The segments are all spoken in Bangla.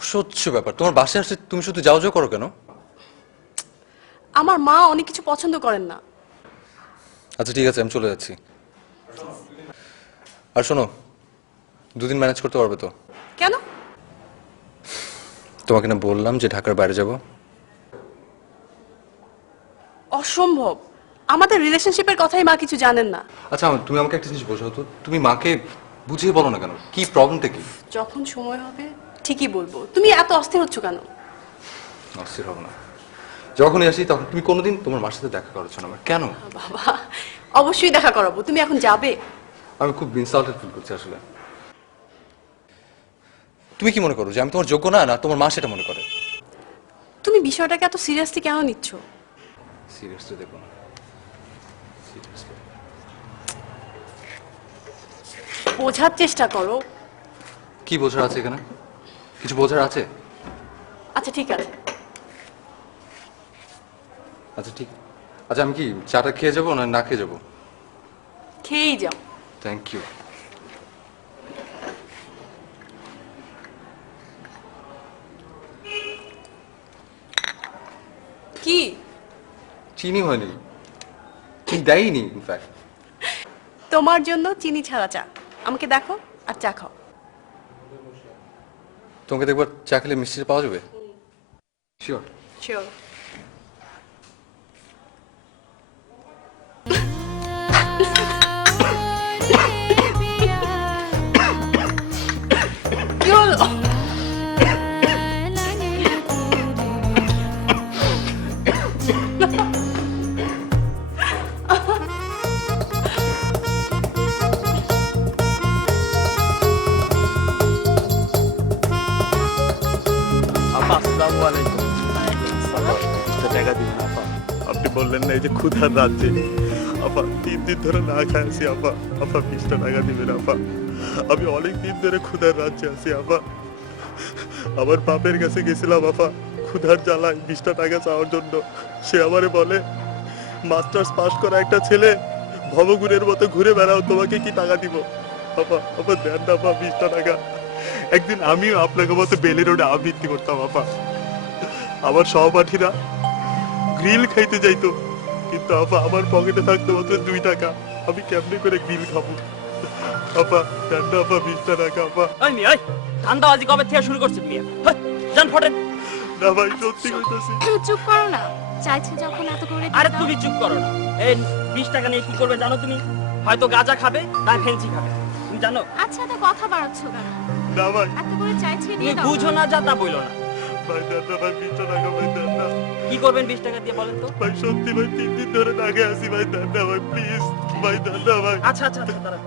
অসহ্য ব্যাপার, তোমার বাসায় আসলে তুমি শুধু যাও যাও করো কেন? আমার মা অনেক কিছু পছন্দ করেন না। আচ্ছা ঠিক আছে, আমি চলে যাচ্ছি। আর শোনো, দুদিন ম্যানেজ করতে পারবে তো? কেন? তোমাকে না বললাম যে ঢাকার বাইরে যাব? অসম্ভব, আমাদের রিলেশনশিপের কথাই মা কিছু জানেন না। আচ্ছা তুমি আমাকে একটা জিনিস বোঝাও তো, তুমি মাকে বুঝিয়ে বলো না কেন, কি প্রবলেমটা কি? যখন সময় হবে ঠিকই বলবো। তুমি এত অস্থির হচ্ছ কেন? অস্থির হবো না, যখনই আসি তখন তুমি কোনোদিন তোমার মার সাথে দেখা করাচ্ছ না আমার, কেন? বাবা, অবশ্যই দেখা করাবো। তুমি এখন যাবে? আমি খুব ইনসাল্টেড ফিল করছি আসলে। তুমি কি মনে করো যে আমি তোমার যোগ্য না, না তোমার মা সেটা মনে করে? তুমি বিষয়টাকে এত সিরিয়াসলি কেন নিচ্ছ? সিরিয়াসলি দেখো না, সিরিয়াসলি। বোঝার চেষ্টা করো। কি বোঝার আছে এখানে? কিছু বোঝার আছে? আচ্ছা ঠিক আছে। আচ্ছা ঠিক, আচ্ছা আমি কি চাটা খেয়ে যাবো না না খেয়ে যাবো? খেয়েই যাও। Thank you. কি? চিনি হয়নি, চিনি দেয়নি ইনফ্যাক্ট। তোমার জন্য চিনি ছাড়া চা। আমাকে দেখো আর চা খাও। তোমাকে দেখবার চা খেলে মিষ্টি পাওয়া যাবে? শিওর? শিওর। কি হলো? আপা আসসালামু আলাইকুম। আপা একটা টাকা দিবেন আপা? আপনি বললেন না এই যে ক্ষুধার রাজ্যে, আপা 3 দিন ধরে না খাই আছি আপা। আপা 20টা টাকা দিবেন আপা? আমি অনেক দিন ধরে ক্ষুধার রাজ্যে আছি আপা। আমার বাপের কাছে গেছিলাম আপা ক্ষুধার জ্বালায় 20টা টাকা চাওয়ার জন্য। সে আমারে বলে, মাস্টার্স পাস করা একটা ছেলে ভবগুরের মতো ঘুরে বেড়াও, তোমাকে কি টাকা দিব? আপা আপা দেন না আপা 20টা টাকা। একদিন আমিও আপনাকে মতো বেলি রোডে আবৃত্তি করতাম আপা। আমার সহপাঠীরা গ্রিল খাইতে যাইতো, কিন্তু আপা আমার পকেটে থাকতো মাত্র 2 টাকা। আমি কেমনে করে গ্রিল খাবো? আপা দেন না আপা 20টা টাকা আপা। ওই মিয়া, ওই ধান্দাবাজি কবে থেকে শুরু করছিস মিয়া? হই, যান ফটেন। না ভাই সত্যি কইতাছি। চুপ করো না, চাইছে যখন এত করে আরে দিতে তুমি চুপ করো না। এই 20 টাকা নিয়ে কি করবে জানো তুমি? হয়তো গাঁজা খাবে না ফেন্সি খাবে, তুমি জানো? আচ্ছা তো কথা বাড়াচ্ছ কেন? না ভাই এত করে চাইছে তুমি দিয়ে দাও। বুঝো না যা তা বইলো না। ভাই দেন না ভাই 20টা টাকা ভাই দেন না। কি করবেন 20 টাকা দিয়ে বলেন তো? ভাই সত্যি ভাই 3 দিন ধরে না খেয়ে আছি ভাই দেন না ভাই প্লিজ ভাই দেন না ভাই। আচ্ছা আচ্ছা আচ্ছা দাঁড়া।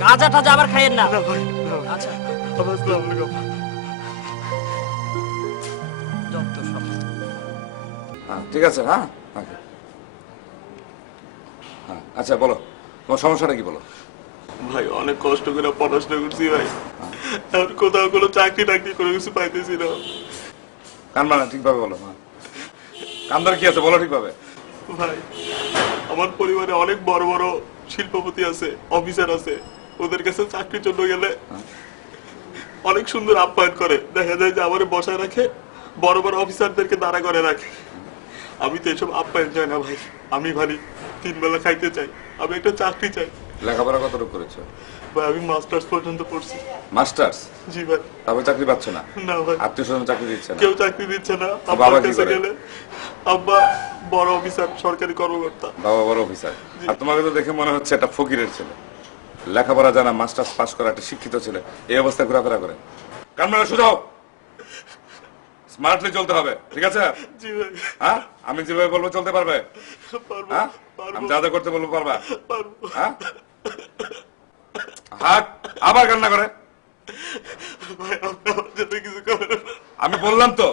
গাঁজা টাজা আবার খাইয়েন না। না ভাই না ভাই। আচ্ছা আপা আসসালামু আলাইকুম। যত সব। হ্যাঁ ঠিক আছে। হ্যাঁ ওকে। হ্যাঁ আচ্ছা বলো, তোমার সমস্যাটা কি বলো? ভাই অনেক কষ্ট করে পড়াশোনা করছি ভাই, এখন কোথাও কোনো চাকরি টাকরি করে কিছু পাইতেছি না। কানবা না, ঠিকভাবে বলো। হ্যাঁ কান্দার কি আছে বলো ঠিকভাবে। ভাই আমার পরিবারে অনেক বড় বড় শিল্পপতি আছে, অফিসার আছে, ওদের কাছে চাকরির জন্য গেলে অনেক সুন্দর আপ্যায়ন করে। দেখা যায় যে আমারে বসায় রাখে, বড় বড় অফিসারদেরকে দাঁড়া করে রাখে। আমি তো এসব আপ্যায়ন চাই না ভাই। আমি ভারী 3 বেলা খাইতে চাই, আমি একটা চাকরি চাই। লেখাপড়া কতটুকু করেছো? ভাই আমি মাস্টার্স পর্যন্ত পড়ছি। মাস্টার্স? জি ভাই। তারপরে চাকরি পাচ্ছ না? না ভাই, আত্মীয় স্বজন চাকরি দিচ্ছে না? কেউ চাকরি দিচ্ছে না। বাবা আব্বার কি কাছে করে? গেলে আব্বা বড় অফিসার, সরকারি কর্মকর্তা। বাবা বড় অফিসার, আর তোমাকে তো দেখে মনে হচ্ছে একটা ফকিরের ছেলে। লেখাপড়া জানা, মাস্টার্স পাস করা একটা শিক্ষিত ছেলে এই অবস্থায় ঘোরাফেরা করে। কানমানা সুযোগ স্মার্টলি চলতে হবে, ঠিক আছে? জি ভাই। হ্যাঁ আমি যেভাবে বলবো চলতে পারবে? পারবো হ্যাঁ পারবো আমি যা যা করতে বলবো পারবা? পারবো। হ্যাঁ হাট আবার কান্না করে। ভাই আপনি আমার জন্য কিছু করেন না। আমি বললাম তো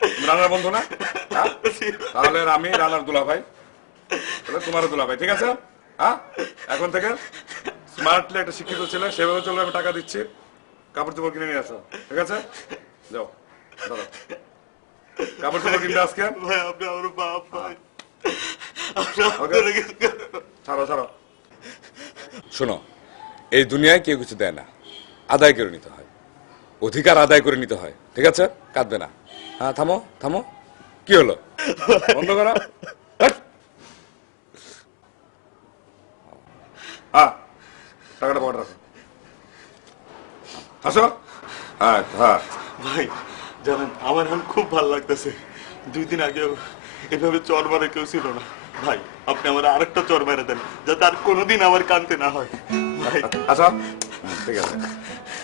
তুমি রানার বন্ধু না? হ্যাঁ? তাহলে আমি রানার দুলা ভাই, তাহলে তোমারও দুলা ভাই, ঠিক আছে? হ্যাঁ এখন থেকে স্মার্টলি একটা শিক্ষিত ছেলে সেভাবে চলবে। আমি টাকা দিচ্ছি, কাপড় চোপড় কিনে নিয়ে আসো, ঠিক আছে? যাও দাঁড়াও। কাপড় চোপড় কিনবে আজকে? ভাই আপনি আমার বাপ ভাই। আপনি আমার ওকে। জন্য কিছু করেন না। ছাড়ো ছাড়ো। শোনো, এই দুনিয়ায় কেউ কিছু দেয় না, আদায় করে নিতে হয়, অধিকার আদায় করে নিতে হয়। ঠিক আছে, কাঁদবে না। হ্যাঁ, থামো থামো। কি হলো? বন্ধ করো। হাট। হ্যাঁ, টাকাটা পকেটে রাখো। আসো। হ্যাঁ হ্যাঁ। ভাই জানেন আমার এখন খুব ভালো লাগতেছে। 2 দিন আগেও এভাবে চর মারে কেউ ছিল না। ভাই আপনি আমার আরেকটা চর মেরে দেন, যাতে আর কোনোদিন আমার কানতে না হয়। ভাই আচ্ছা, ঠিক আছে।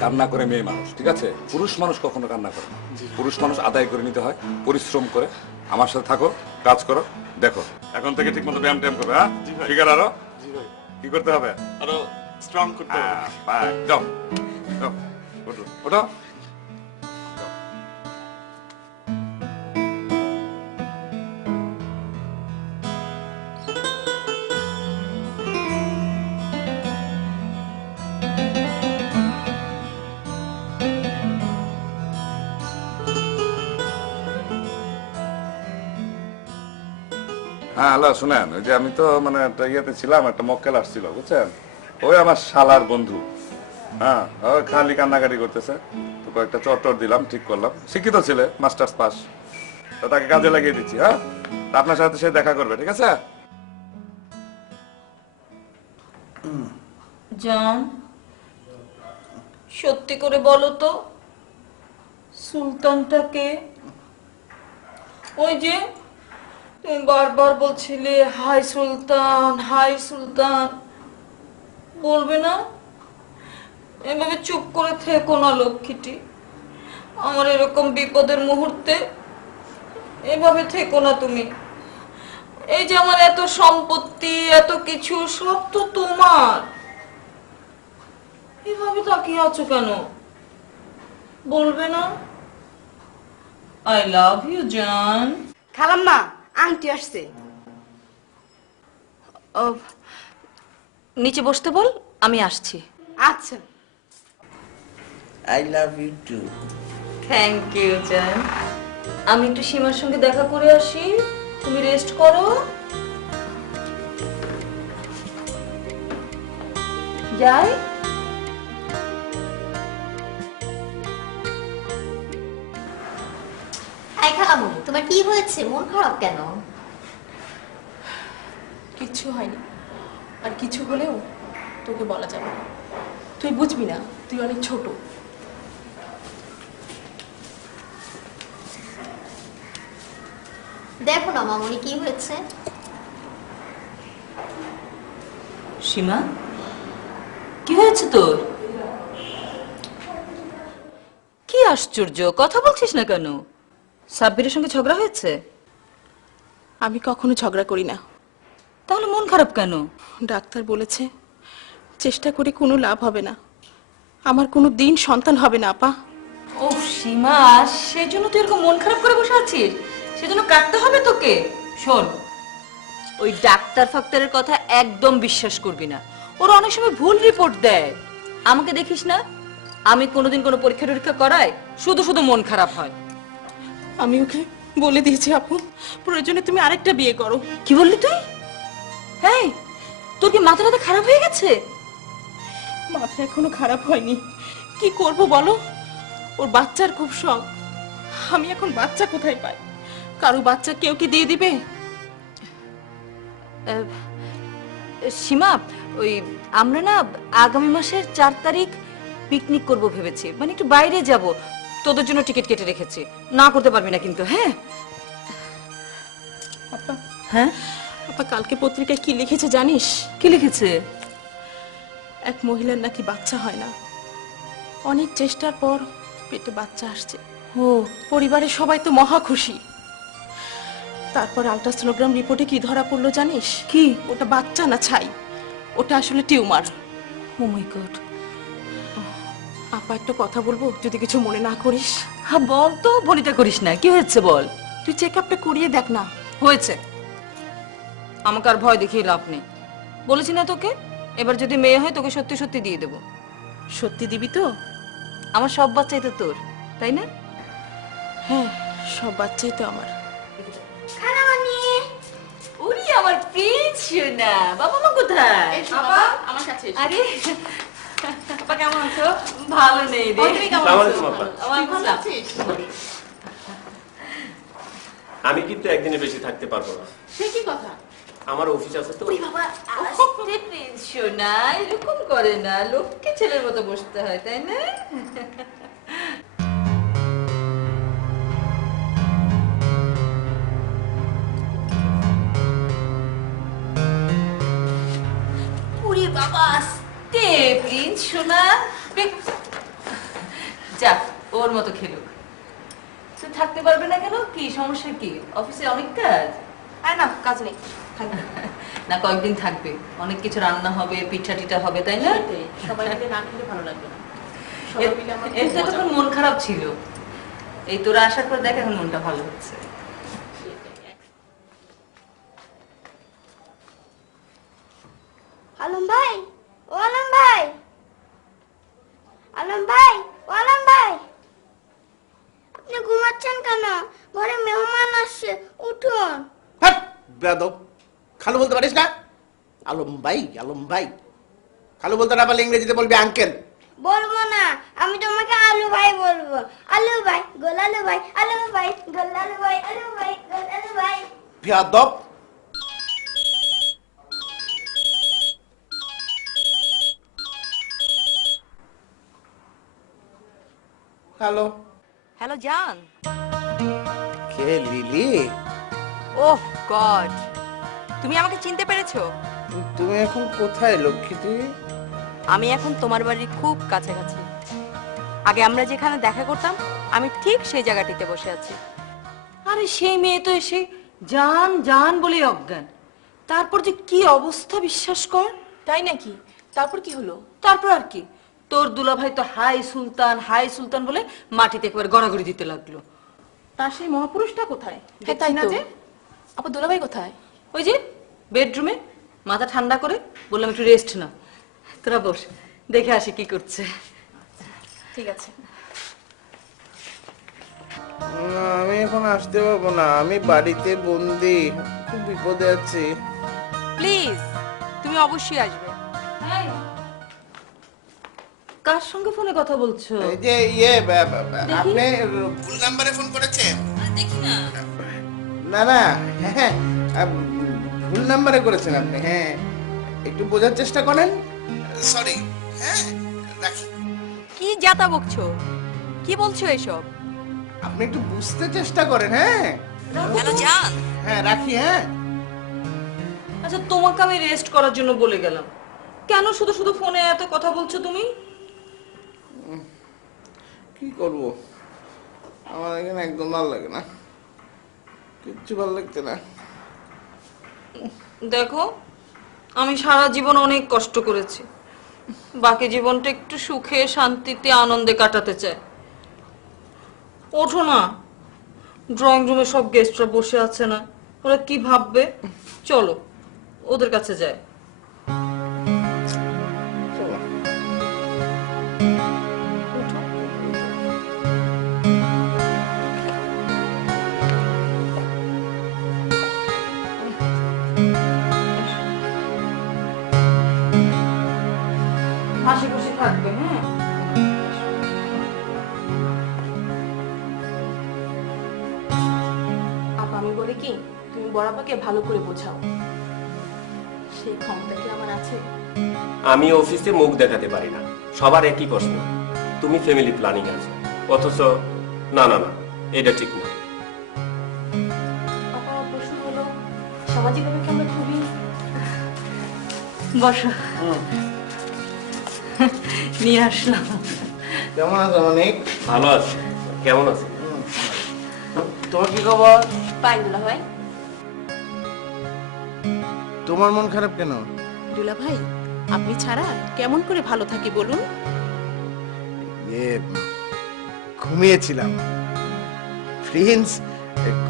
কান্না করে মেয়ে মানুষ, ঠিক আছে? পুরুষ মানুষ কখনো কান্না করে না। পুরুষ মানুষ আদায় করে নিতে হয়, পরিশ্রম করে। আমার সাথে থাকো, কাজ করো, দেখো এখন থেকে ঠিক মতো ব্যায়াম ট্যায়াম করবে। হ্যাঁ, জি ভাই। ঠিক আছে। আরো জি ভাই, কি করতে হবে? আরো স্ট্রং করতে হবে। যাও যাও, ওঠো ওঠো। হ্যাঁ হ্যালো, শুনেন, ওই যে আমি তো মানে একটা ইয়েতে ছিলাম, একটা মক্কেল আসছিল, বুঝছেন? ওই আমার শালার বন্ধু। হ্যাঁ, ওই খালি কান্নাকাটি করতেছে, তো কয়েকটা চট্টর দিলাম, ঠিক করলাম। শিক্ষিত ছেলে, মাস্টার্স পাস, তো তাকে কাজে লাগিয়ে দিচ্ছি। হ্যাঁ, তা আপনার সাথে সে দেখা করবে, ঠিক আছে? জান, সত্যি করে বলো তো সুলতানটাকে? ওই যে তুমি বারবার বলছিলে হাই সুলতান, হাই সুলতান, বলবে না? এভাবে চুপ করে থেকো না লক্ষ্মীটি, আমার এরকম বিপদের মুহূর্তে এভাবে থেকো না তুমি। এই যে আমার এত সম্পত্তি, এত কিছু, সব তো তোমার, এভাবে তাকিয়ে আছো কেন? বলবে না? আই লাভ ইউ জান। খালাম্মা, আংটি আসছে। নিচে বসতে বল, আমি আসছি। আচ্ছা। I love you too. Thank you জান। আমি একটু সীমার সঙ্গে দেখা করে আসি, তুমি রেস্ট করো। যাই। এই খালামণি, তোমার কি হয়েছে? মন খারাপ কেন? কিচ্ছু হয়নি, আর কিছু হলেও তোকে বলা যাবে না। তুই বুঝবি না, তুই অনেক ছোট। দেখো না মামনি, কি হয়েছে? সীমা, কি হয়েছে তোর? কি আশ্চর্য, কথা বলছিস না কেন? সাব্বিরের সঙ্গে ঝগড়া হয়েছে? আমি কখনো ঝগড়া করি না। তাহলে মন খারাপ কেন? ডাক্তার বলেছে চেষ্টা করে কোনো লাভ হবে না, আমার কোনো দিন সন্তান হবে না। আপা, ও সীমা, সেই জন্য তুই এরকম মন খারাপ করে বসে আছিস? সেজন্য কাটতে হবে তোকে? শোন, ওই ডাক্তার ফাক্তারের কথা একদম বিশ্বাস করবি না, ওরা অনেক সময় ভুল রিপোর্ট দেয়। আমাকে দেখিস না, আমি কোনোদিন কোনো পরীক্ষা টরীক্ষা করাই, শুধু শুধু মন খারাপ হয়। আমি ওকে বলে দিয়েছি আপু, প্রয়োজনে তুমি আরেকটা বিয়ে করো। কি বললি তুই? হ্যাঁ, তোর কি মাথা টাথা খারাপ হয়ে গেছে? মাথা এখনো খারাপ হয়নি, কি করব বলো? ওর বাচ্চার খুব শখ, আমি এখন বাচ্চা কোথায় পাই? কারো বাচ্চা কেউ কি দিয়ে দিবে? সীমা, ওই আমরা না আগামী মাসের 4 তারিখ পিকনিক করব ভেবেছি, মানে একটু বাইরে যাব। তোদের জন্য টিকিট কেটে রেখেছি, না করতে পারবি না কিন্তু। হ্যাঁ আপা, হ্যাঁ, আপা কালকে পত্রিকায় কি লিখেছে জানিস? কি লিখেছে? এক মহিলার নাকি বাচ্চা হয় না, অনেক চেষ্টার পর পেটে বাচ্চা আসছে। ও, পরিবারের সবাই তো মহা খুশি। তারপর আল্ট্রাসোনোগ্রাম রিপোর্টে কি ধরা পড়লো জানিস? কি? ওটা বাচ্চা না ছাই, ওটা আসলে টিউমার। ও মাই গড। আপা একটা কথা বলবো, যদি কিছু মনে না করিস? হ্যাঁ বল তো, বলিটা করিস না, কি হয়েছে বল। তুই চেক আপটা করিয়ে দেখ না। হয়েছে, আমাকে আর ভয় দেখিয়ে লাভ নেই। বলেছি না তোকে, এবার যদি মেয়ে হয় তোকে সত্যি সত্যি দিয়ে দেবো। সত্যি দিবি তো? আমার সব বাচ্চাই তো তোর, তাই না? হ্যাঁ, সব বাচ্চাই তো আমার। ওরে আমার প্রিন্স সোনা, বাবা মা কোথায়? বাবা আমার কাছে আরে আপা কেমন আছো? ভালো নেই রে। তুমি কেমন সালাম আছো? আলাইকুম আপা। আমার ভালো ভালো আছিস? আমি কিন্তু একদিনে বেশি থাকতে পারবো না, সে কি কথা? আমার অফিস আছে তো। বাবা আস্তে প্রিন্স সোনা, এরকম করে না, লক্ষ্মী ছেলের মতো বসতে হয়, তাই না? ওরে বাবা আস্তে প্রিন্স সোনা, যা ওর মতো খেলুক। তুই থাকতে পারবে না কেন? কি সমস্যা? কি অফিসে অনেক কাজ? আয় না, কাজ নেই, থাকবে। না কয়েকদিন থাকবে, অনেক কিছু রান্না হবে, পিঠা টিঠা হবে, তাই না? সেটাই, সবাই মিলে না খেলে ভালো লাগবে না। সবাই মিলে আমার এর খুব তো মজা তখন মন খারাপ ছিল, এই তোরা আসার পর দেখ এখন মনটা ভালো হচ্ছে। আলম ভাই, ও আলম ভাই, আলম ভাই, ও আলম ভাই, আপনি ঘুমাচ্ছেন কেন? ঘরে মেহমান আসছে, উঠুন। হাট বেয়াদব, খালু বলতে পারিস না? আলম ভাই, আলম ভাই, খালু বলতে না পারলে ইংরেজিতে বলবি আঙ্কেল। বলবো না, আমি তোমাকে আলু ভাই বলবো। আলু ভাই, গোল আলু ভাই, আলু ভাই, গোল আলু ভাই, আলু ভাই, গোল আলু ভাই। বেয়াদব। হ্যালো, হ্যালো জান। কে লিলি? ওহ গড, তুমি আমাকে চিনতে পেরেছো? তুমি এখন কোথায় লক্ষ্মীটি? আমি এখন তোমার বাড়ির খুব কাছাকাছি। আগে আমরা যেখানে দেখা করতাম আমি ঠিক সেই জায়গাটিতে বসে আছি। আরে সেই মেয়ে তো এসে জান জান বলে অজ্ঞান, তারপর যে কি অবস্থা বিশ্বাস কর। তাই নাকি? তারপর কি হলো? তারপর আর কি, তোর দুলাভাই তো হাই সুলতান বলে মাটিতে একবার গড়াগড়ি দিতে লাগলো। তার সেই মহাপুরুষটা কোথায়? হ্যাঁ, তাই তাই না তো। যে? আপা দুলাভাই কোথায়? ওই যে বেডরুমে মাথা ঠান্ডা করে বললাম একটু রেস্ট না, তোরা বস, দেখে আসি কি করছে। ঠিক আছে। না, আমি এখন আসতে পারবো না, আমি বাড়িতে বন্দি, খুব বিপদে আছি। প্লিজ তুমি অবশ্যই আসবে। কার সঙ্গে ফোনে কথা বলছো? এই যে আপনি ভুল নাম্বারে ফোন করেছেন। দেখি না। না না, হ্যাঁ, ভুল নাম্বারে করেছেন আপনি। হ্যাঁ, একটু বোঝার চেষ্টা করেন। সরি, হ্যাঁ, রাখি। কি যাতা বকছো? কি বলছো এসব? আপনি একটু বুঝতে চেষ্টা করেন। হ্যাঁ হ্যালো জান। হ্যাঁ, রাখি। হ্যাঁ, আচ্ছা তোমাকে আমি রেস্ট করার জন্য বলে গেলাম, কেন শুধু শুধু ফোনে এত কথা বলছো তুমি? কি করব, আমার এখানে একদম ভালো লাগে না, কিচ্ছু ভালো লাগছে না। দেখো আমি সারা জীবন অনেক কষ্ট করেছি, বাকি জীবনটা একটু সুখে শান্তিতে আনন্দে কাটাতে চাই। ওঠো না, ড্রয়িং রুমে সব গেস্টরা বসে আছে না, ওরা কি ভাববে? চলো ওদের কাছে যাই। চলো। হাসি খুশি থাকবে। হ্যাঁ, আপা আমি বলি কি, তুমি বড়াপাকে ভালো করে বোঝাও। সেই ক্ষমতা কি আমার আছে? আমি অফিসে মুখ দেখাতে পারি না, সবার একই প্রশ্ন, তুমি ফ্যামিলি প্ল্যানিং আছো, অথচ না না না, এটা ঠিক না। আপা প্রশ্ন হলো, সামাজিকভাবে কি আমরা খুবই বসো, নিয়ে আসলাম। কেমন আছো অনেক? ভালো আছে, কেমন আছে? তোমার কি খবর? পাই দুলাভাই। তোমার মন খারাপ কেন? দুলাভাই আপনি ছাড়া কেমন করে ভালো থাকি বলুন? ঘুমিয়েছিলাম, প্রিন্স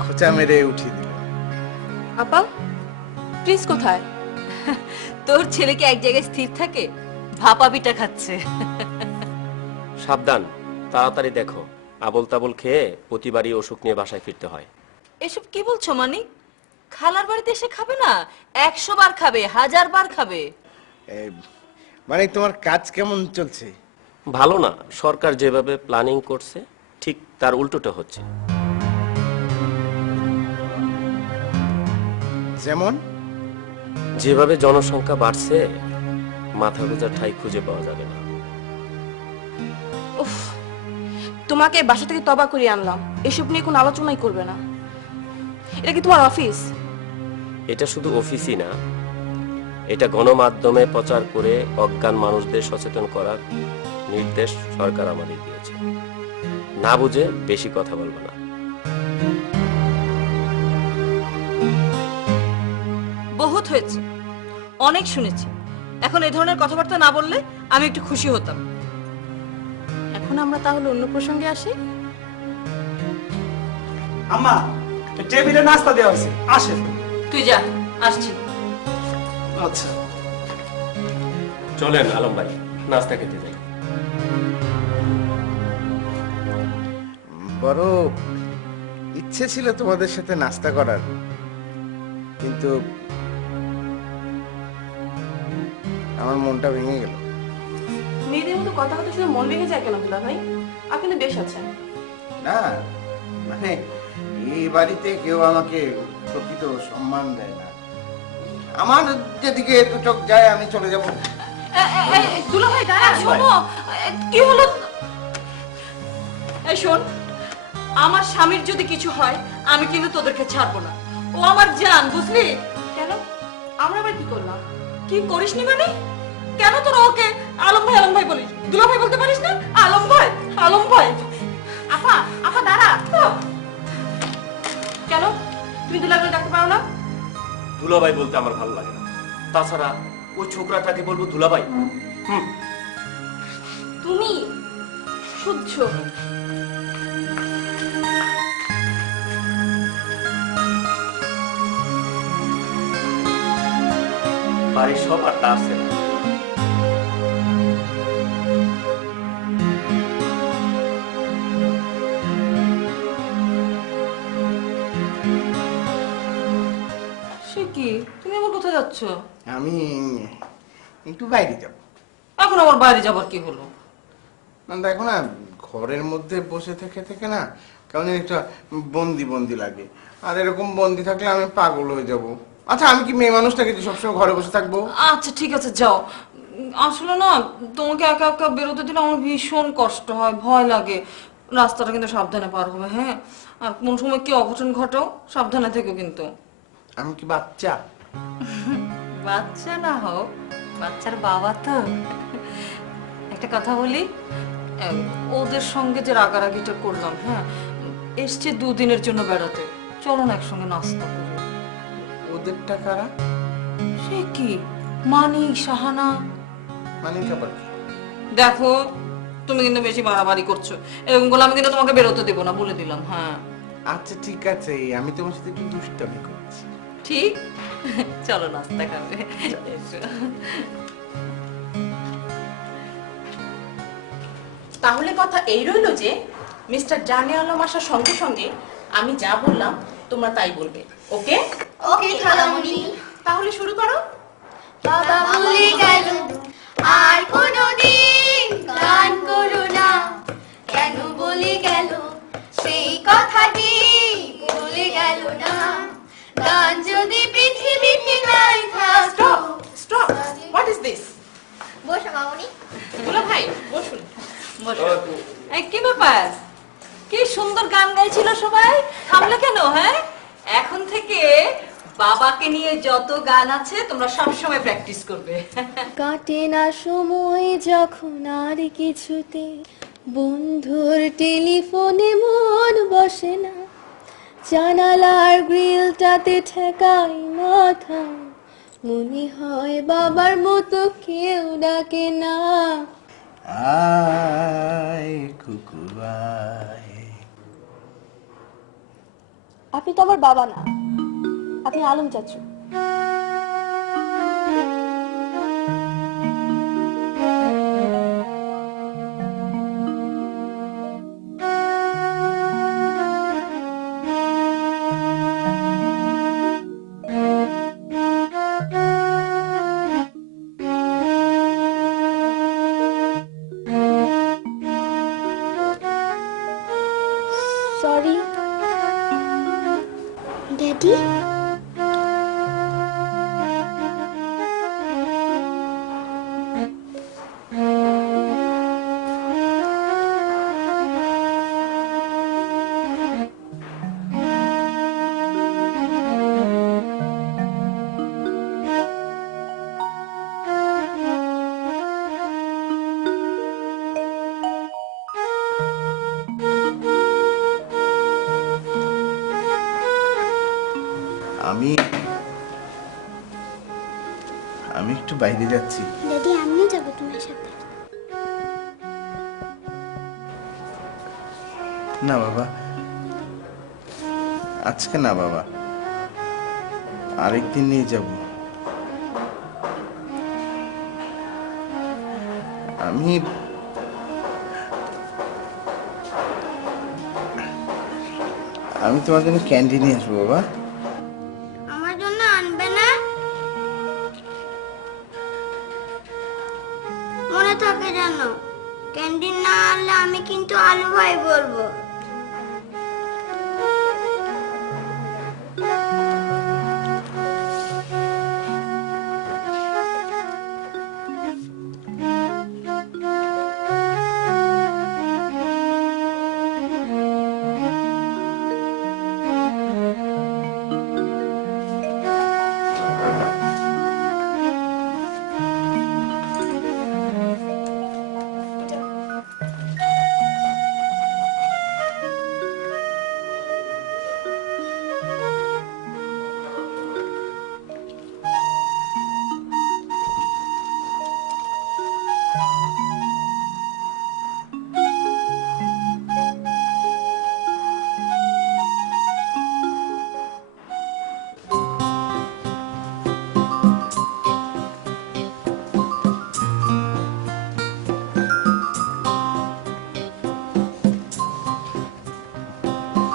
খোঁচা মেরে উঠিয়ে দিল। আপা প্রিন্স কোথায়? তোর ছেলেকে এক জায়গায় স্থির থাকে, ভাপা পিঠা খাচ্ছে। সাবধান, তাড়াতাড়ি দেখো, আবল তাবল খেয়ে প্রতিবারই অসুখ নিয়ে বাসায় ফিরতে হয়। এসব কি বলছো মানিক? খালার বাড়িতে এসে খাবে না, 100 বার খাবে, 1000 বার খাবে। মানে তোমার কাজ কেমন চলছে? ভালো না, সরকার যেভাবে প্ল্যানিং করছে ঠিক তার উল্টোটা হচ্ছে। যেমন যেভাবে জনসংখ্যা বাড়ছে, মাথা গোঁজার ঠাঁই খুঁজে পাওয়া যাবে না। উফ, তোমাকে বাসা থেকে তবা করে আনলাম, এসব নিয়ে কোনো আলোচনাই করবে না। এটা কি তোমার অফিস? এটা শুধু অফিসই না, এটা গণমাধ্যমে প্রচার করে অজ্ঞান মানুষদের সচেতন করার নির্দেশ সরকার আমাদের দিয়েছে। না বুঝে বেশি কথা বলবো না। বহুত হয়েছে, অনেক শুনেছি। এখন এই ধরনের কথাবার্তা না বললে আমি একটু খুশি হতাম। এখন আমরা তাহলে অন্য প্রসঙ্গে আসি। আম্মা, টেবিলে নাস্তা দেওয়া হয়েছে, আসেন। তুই যা, আসছি। আচ্ছা, চলেন আলম ভাই, নাস্তা খেতে যাই। বড় ইচ্ছে ছিল তোমাদের সাথে নাস্তা করার, কিন্তু আমার মনটা ভেঙে গেল। মেয়েদের মতো কথা কথা শুনে মন ভেঙে যায় কেন দুলা ভাই? আপনি তো বেশ আছেন। না মানে এই বাড়িতে কেউ আমাকে প্রকৃত সম্মান দেয় না। আমার যেদিকে দু চোখ যায় আমি চলে যাব। দুলা ভাই দাঁড়া, শোনো। কি হলো? এই শোন, আমার স্বামীর যদি কিছু হয় আমি কিন্তু তোদেরকে ছাড়বো না। ও আমার জান, বুঝলি? কেন? আমরা আবার কি করলাম? কি করিসনি মানে? কেন তোরা ওকে আলম ভাই বলিস? দুলা ভাই বলতে পারিস না? আলম ভাই। আপা, আপা দাঁড়া। কেন তুমি দুলা ভাই ডাকতে পারো না? দুলাভাই বলতে আমার ভালো লাগে না। তাছাড়া ওই ছোকরাটাকে বলবো দুলাভাই? তুমি সহ্য। বাড়ির সব আড্ডা আছে না। সে কি, তুমি আবার কোথায় যাচ্ছ? আমি একটু বাইরে যাব। এখন আমার বাইরে যাবার কি হলো? না দেখো না, ঘরের মধ্যে বসে থেকে থেকে না কেমন একটা বন্দি বন্দি লাগে। আর এরকম বন্দি থাকলে আমি পাগল হয়ে যাব। আচ্ছা, আমি কি মেয়ে মানুষটাকে যে সবসময় ঘরে বসে থাকবো? আচ্ছা ঠিক আছে, যাও। আসলে না, তোমাকে একা একা বেরোতে দিলে আমার ভীষণ কষ্ট হয়, ভয় লাগে। রাস্তাটা কিন্তু সাবধানে পার হবে, হ্যাঁ? আর কোন সময় কি অঘটন ঘটাও, সাবধানে থেকো কিন্তু। আমি কি বাচ্চা? বাচ্চা না হোক, বাচ্চার বাবা তো। একটা কথা বলি, ওদের সঙ্গে যে রাগারাগিটা করলাম, হ্যাঁ, এসছে দুদিনের জন্য বেড়াতে, চলো না একসঙ্গে নাস্তা করি। ওদের টাকারা? সে কি, মানি, সাহানা। মানে খাবার কি? দেখো, তুমি কিন্তু বেশি বাড়াবাড়ি করছো। এরকম বলে আমি কিন্তু তোমাকে বেরোতে দেবো না, বলে দিলাম। হ্যাঁ আচ্ছা ঠিক আছে, আমি তোমার সাথে একটু দুষ্টামি করছি। ঠিক, চলো নাস্তা খাবে। এসো। তাহলে কথা এই রইলো যে মিস্টার জানে আলম আসার সঙ্গে সঙ্গে আমি যা বললাম তোমরা তাই বলবে। ওকে? ওকে খালামণি। তাহলে শুরু করো। বাবা ভুলে গেল আর কোনোদিন গান করো না, কেন বলে গেল সেই কথাটি বলে গেল না। গান যদি পৃথিবীতে নাই থাকতো। স্টপ। What is this? বসো মামনি। দুলা ভাই বসুন। বসো। এই কি ব্যাপার? কি সুন্দর গান গাইছিল সবাই, থামলে কেন? হ্যাঁ, এখন থেকে বাবাকে নিয়ে যত গান আছে তোমরা সব সময় প্র্যাকটিস করবে। কাটে না সময় যখন আর কিছুতে, বন্ধুর টেলিফোনে মন বসে না, জানালার গ্রিলটাতে ঠেকাই মাথা, মনে হয় বাবার মতো কেউ ডাকে না। আয় কুকুর আয়। আপনি তো আমার বাবা না, আপনি আলম চাচু। আমি একটু বাইরে যাচ্ছি। দাদি আমিও যাবো তোমার সাথে। না বাবা, আজকে না বাবা, আরেকদিন নিয়ে যাব। আমি তোমার জন্য ক্যান্ডি নিয়ে আসবো বাবা। আমার জন্য আনবে না? মনে থাকে জানো, ক্যান্ডি না আনলে আমি কিন্তু আলু ভাই বলবো।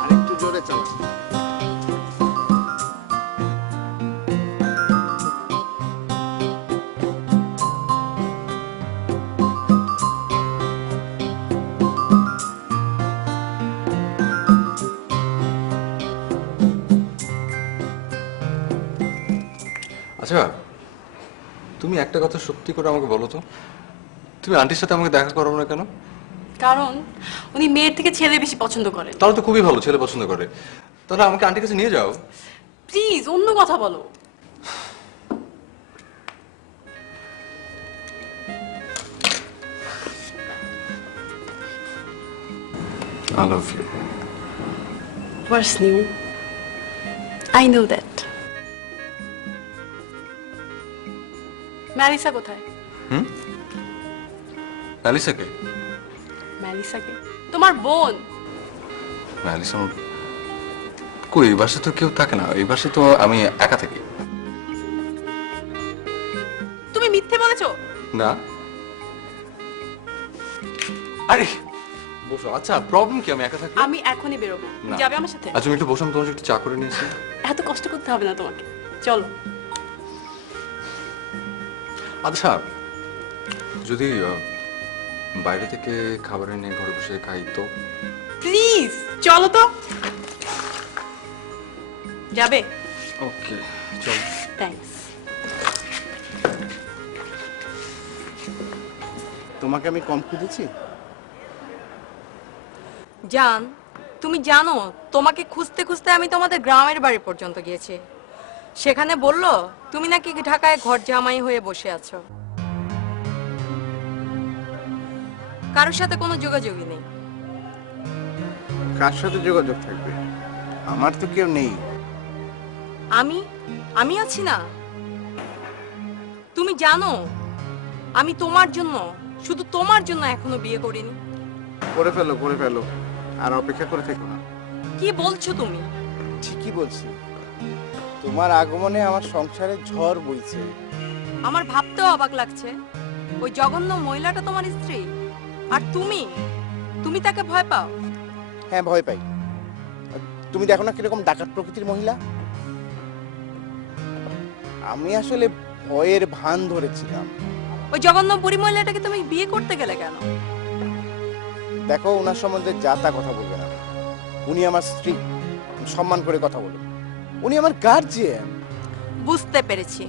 আরেকটু জোরে চালা। আচ্ছা, তুমি একটা কথা সত্যি করে আমাকে বলো তো, তুমি আন্টির সাথে আমাকে দেখা করাবো না কেন? কারণ উনি মেয়ের থেকে ছেলে বেশি পছন্দ করেন। তাহলে তো খুবই ভালো, ছেলে পছন্দ করে। তাহলে আমাকে আন্টির কাছে নিয়ে যাও। প্লিজ অন্য কথা বলো। I love you. What's new? I know that. Melissa কোথায়? ম্যালিসাকে? ম্যালিসাকে? তোমার বোন। ম্যালিসা কই? এই বাসে তো কেউ থাকে না, এই বাসে তো আমি একা থাকি। তুমি মিথ্যে বলেছো? না। আরে বসো। আচ্ছা, প্রবলেম কি আমি একা থাকি? আমি এখনই বেরোবো। না। যাবে আমার সাথে? আচ্ছা, তুমি একটু বসো, আমি তোমার জন্য একটু চা করে নিয়েছি। এত কষ্ট করতে হবে না তোমাকে, চলো। আচ্ছা, যদি বাইরে থেকে খাবার এনে ঘরে বসে খাই তো? প্লিজ চলো তো। যাবে? ওকে, চল। থ্যাঙ্কস। তোমাকে আমি কম খুঁজেছি? জান, তুমি জানো তোমাকে খুঁজতে খুঁজতে আমি তোমাদের গ্রামের বাড়ি পর্যন্ত গিয়েছি। সেখানে বললো তুমি নাকি ঢাকায় ঘর জামাই হয়ে বসে আছো, কারোর সাথে কোনো যোগাযোগই নেই। কার সাথে যোগাযোগ থাকবে? আমার তো কেউ নেই। আমি আছি না? তুমি জানো আমি তোমার জন্য, শুধু তোমার জন্য এখনো বিয়ে করিনি। করে ফেলো, আর অপেক্ষা করে থেকো না। কি বলছো তুমি? ঠিকই বলছি, তোমার আগমনে আমার সংসারে ঝড় বইছে। আমার ভাবতেও অবাক লাগছে, ওই জঘন্য মহিলাটা তোমার স্ত্রী, আর তুমি তাকে ভয় পাও? হ্যাঁ, ভয় পাই। তুমি দেখো না কিরকম ডাকাত প্রকৃতির মহিলা। আমি আসলে ভয়ের ভান ধরেছিলাম। ওই জঘন্য বুড়ি মহিলাটাকে তুমি বিয়ে করতে গেলে কেন? দেখো, ওনার সম্বন্ধে যা তা কথা বলবে না। উনি আমার স্ত্রী, সম্মান করে কথা বলো। উনি আমার গার্জিয়ান। বুঝতে পেরেছি,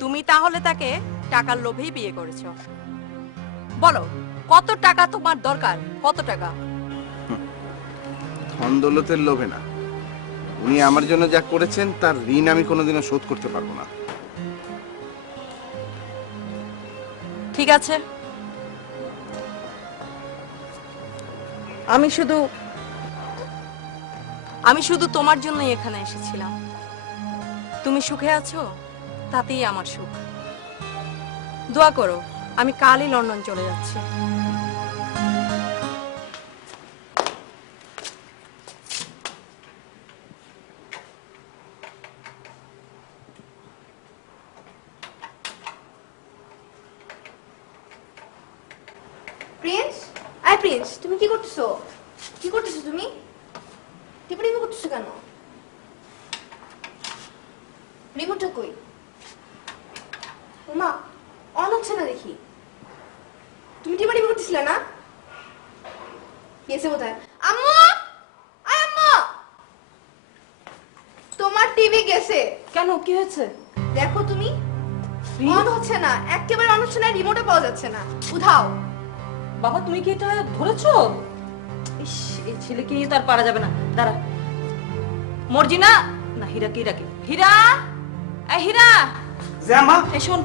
তুমি তাহলে তাকে টাকার লোভেই বিয়ে করেছো। বলো কত টাকা তোমার দরকার? কত টাকা? ধন দৌলতের লোভে না। উনি আমার জন্য যা করেছেন তার ঋণ আমি কোনোদিনও শোধ করতে পারবো না। ঠিক আছে, আমি শুধু তোমার জন্যই এখানে এসেছিলাম। তুমি সুখে আছো, তাতেই আমার সুখ। দোয়া করো, আমি কালই লন্ডন চলে যাচ্ছি। প্রিন্স, আই প্রিন্স, তুমি কি করতেছো? কি করতেছো তুমি? টিপি করতেছো কেন? রিমোটটা কই? মা, অন হচ্ছে না দেখি। তুমি টিপি করতেছিলে না? গেছে কোথায়? আম্মু! আয় আম্মু! তোমার টিভি গেছে। কেন, কি হয়েছে? দেখো তুমি, অন হচ্ছে না, একেবারে অন হচ্ছে না, রিমোটে পাওয়া যাচ্ছে না। উঠাও। বাবা, তুমি কি এটা ধরেছো? ইস, এই ছেলেকে নিয়ে তো আর পারা যাবে না। দাঁড়া, মর্জিনা না, হীরাকে ডাকে। হীরা, এই হীরা, এই শোন,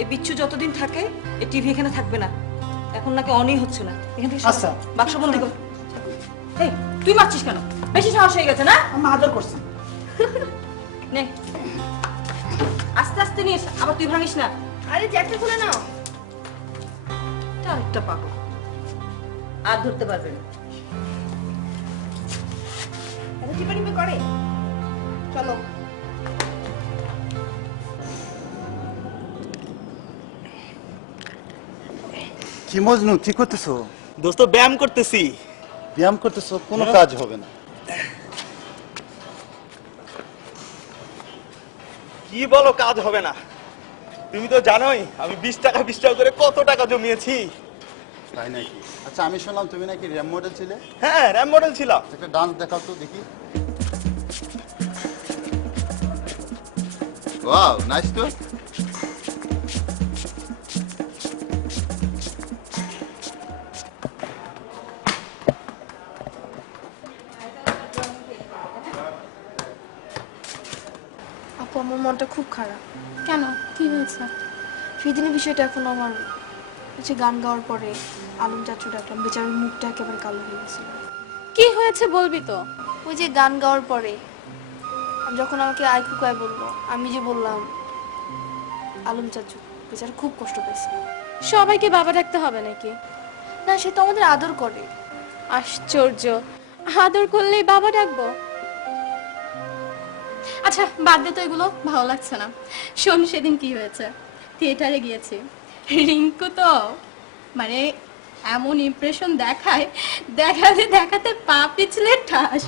এই বিচ্ছু যতদিন থাকে এই টিভি এখানে থাকবে না। এখন নাকি অনই হচ্ছে না। এখান থেকে সর। আচ্ছা। বাক্স বন্ধ কর। এই, তুই মারছিস কেন? বেশি সাহস হয়ে গেছে না? আমি আদর করছি। নে, আস্তে আস্তে নিস, আবার তুই ভাঙিস না। আরে জ্যাকটা খুলে নাও। আরেকটা পাবো, আর ধরতে পারবে না। এত টিপি করে। চলো। কি মজনু, কি করতেছো? দোস্ত ব্যায়াম করতেছি। ব্যায়াম করতেছো? কোনো কাজ হবে না। কি বলো কাজ হবে না? তুমি তো জানোই আমি 20 টাকা করে কত টাকা জমিয়েছি। তাই নাকি? আচ্ছা, আমি শুনলাম তুমি নাকি র্যাম মডেল ছিলে। হ্যাঁ, র্যাম মডেল ছিলাম। একটা ডান্স দেখাও তো দেখি। ওয়াও, নাইস তো। আপু, আমার মনটা খুব খারাপ। কেন, কি হয়েছে? সেদিনের বিষয়টা এখন আমার হচ্ছে, গান গাওয়ার পরে আলম চাচু ডাকলাম, বেচারার মুখটা একেবারে কালো হয়ে গেছিল। কি হয়েছে বলবি তো? ওই যে গান গাওয়ার পরে যখন আমাকে আইকুকায় বললো, আমি যে বললাম আলম চাচু, বেচারা খুব কষ্ট পেয়েছে। সবাইকে বাবা ডাকতে হবে নাকি? না, সে তো আমাদের আদর করে। আশ্চর্য, আদর করলেই বাবা ডাকবো? আচ্ছা বাদ দে তো, এগুলো ভালো লাগছে না। শোন, সেদিন কি হয়েছে, থিয়েটারে গিয়েছি, রিঙ্কু তো মানে এমন ইমপ্রেশন দেখায়, দেখাতে পা পিছলে ঠাস,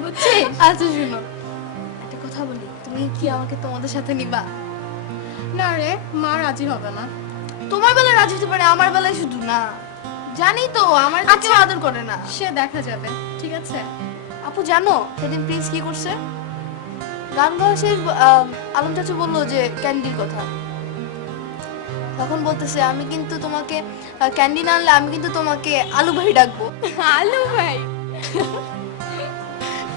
বুঝছিস? আচ্ছা শুনো, একটা কথা বলি, তুমি কি আমাকে তোমাদের সাথে নিবা? না রে, মা রাজি হবে না। তোমার বেলায় রাজি হতে পারে, আমার বেলায় শুধু না। জানি তো আমার কাছে আদর করে না। সে দেখা যাবে, ঠিক আছে? আপু জানো সেদিন প্রিন্স কি করছে? গান গাওয়া শেষ, আলম চাচু বললো যে ক্যান্ডির কথা। তখন বলতেছে, আমি কিন্তু তোমাকে ক্যান্ডি না আনলে আমি কিন্তু তোমাকে আলু ভাই ডাকবো। আলু ভাই?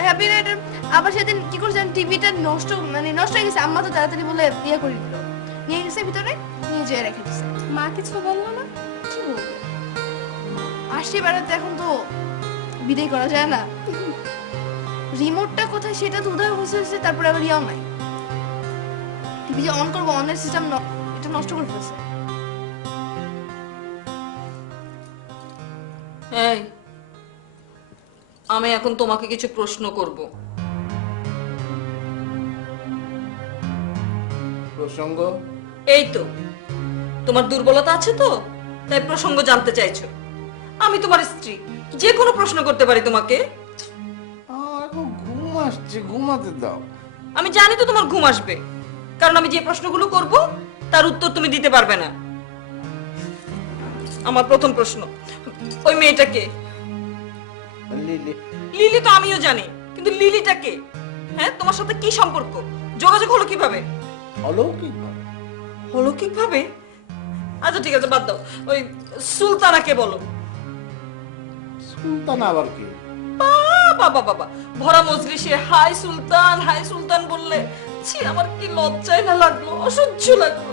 Happy rider. আবার সেদিন কি করছে, টিভিটা নষ্ট হয়ে গেছে, আম্মা তো তাড়াতাড়ি বলে ইয়ে করে দিল, নিয়ে গেছে ভিতরে, নিয়ে যেয়ে রেখে দিছে। মা কিছু বললো না? কি বলবে, আসছে বেড়াতে, এখন তো বিদায় করা যায় না। রিমোটটা কোথায় সেটা তো উদয় হয়েছে, তারপরে আবার ইয়াও নাই। টিভি যে অন করবো, অনের সিস্টেম এটা নষ্ট করে ফেলছে। এই, আমি এখন তোমাকে কিছু প্রশ্ন করব। প্রসঙ্গ? এই তো, তোমার দুর্বলতা আছে তো, তাই প্রসঙ্গ জানতে চাইছো। আমি তোমার স্ত্রী, যে কোনো প্রশ্ন করতে পারি তোমাকে। এখন ঘুম আসছে, ঘুমাতে দাও। আমি জানি তো তোমার ঘুম আসবে, কারণ আমি যে প্রশ্নগুলো করব তার উত্তর তুমি দিতে পারবে না। আমার প্রথম প্রশ্ন, ওই মেয়েটা কে? লিলি। লিলি তো আমিও জানি, কিন্তু লিলিটা কে? হ্যাঁ, তোমার সাথে কি সম্পর্ক, যোগাযোগ হলো কিভাবে? অলৌকিক ভাবে। অলৌকিক ভাবে? আচ্ছা ঠিক আছে, বাদ দাও, ওই সুলতানাকে বলো। সুলতান আবার কি? বাবা বাবা, ভরা মজলিসে হাই সুলতান বললে, ছি, আমার কি লজ্জায় না লাগলো, অসহ্য লাগলো।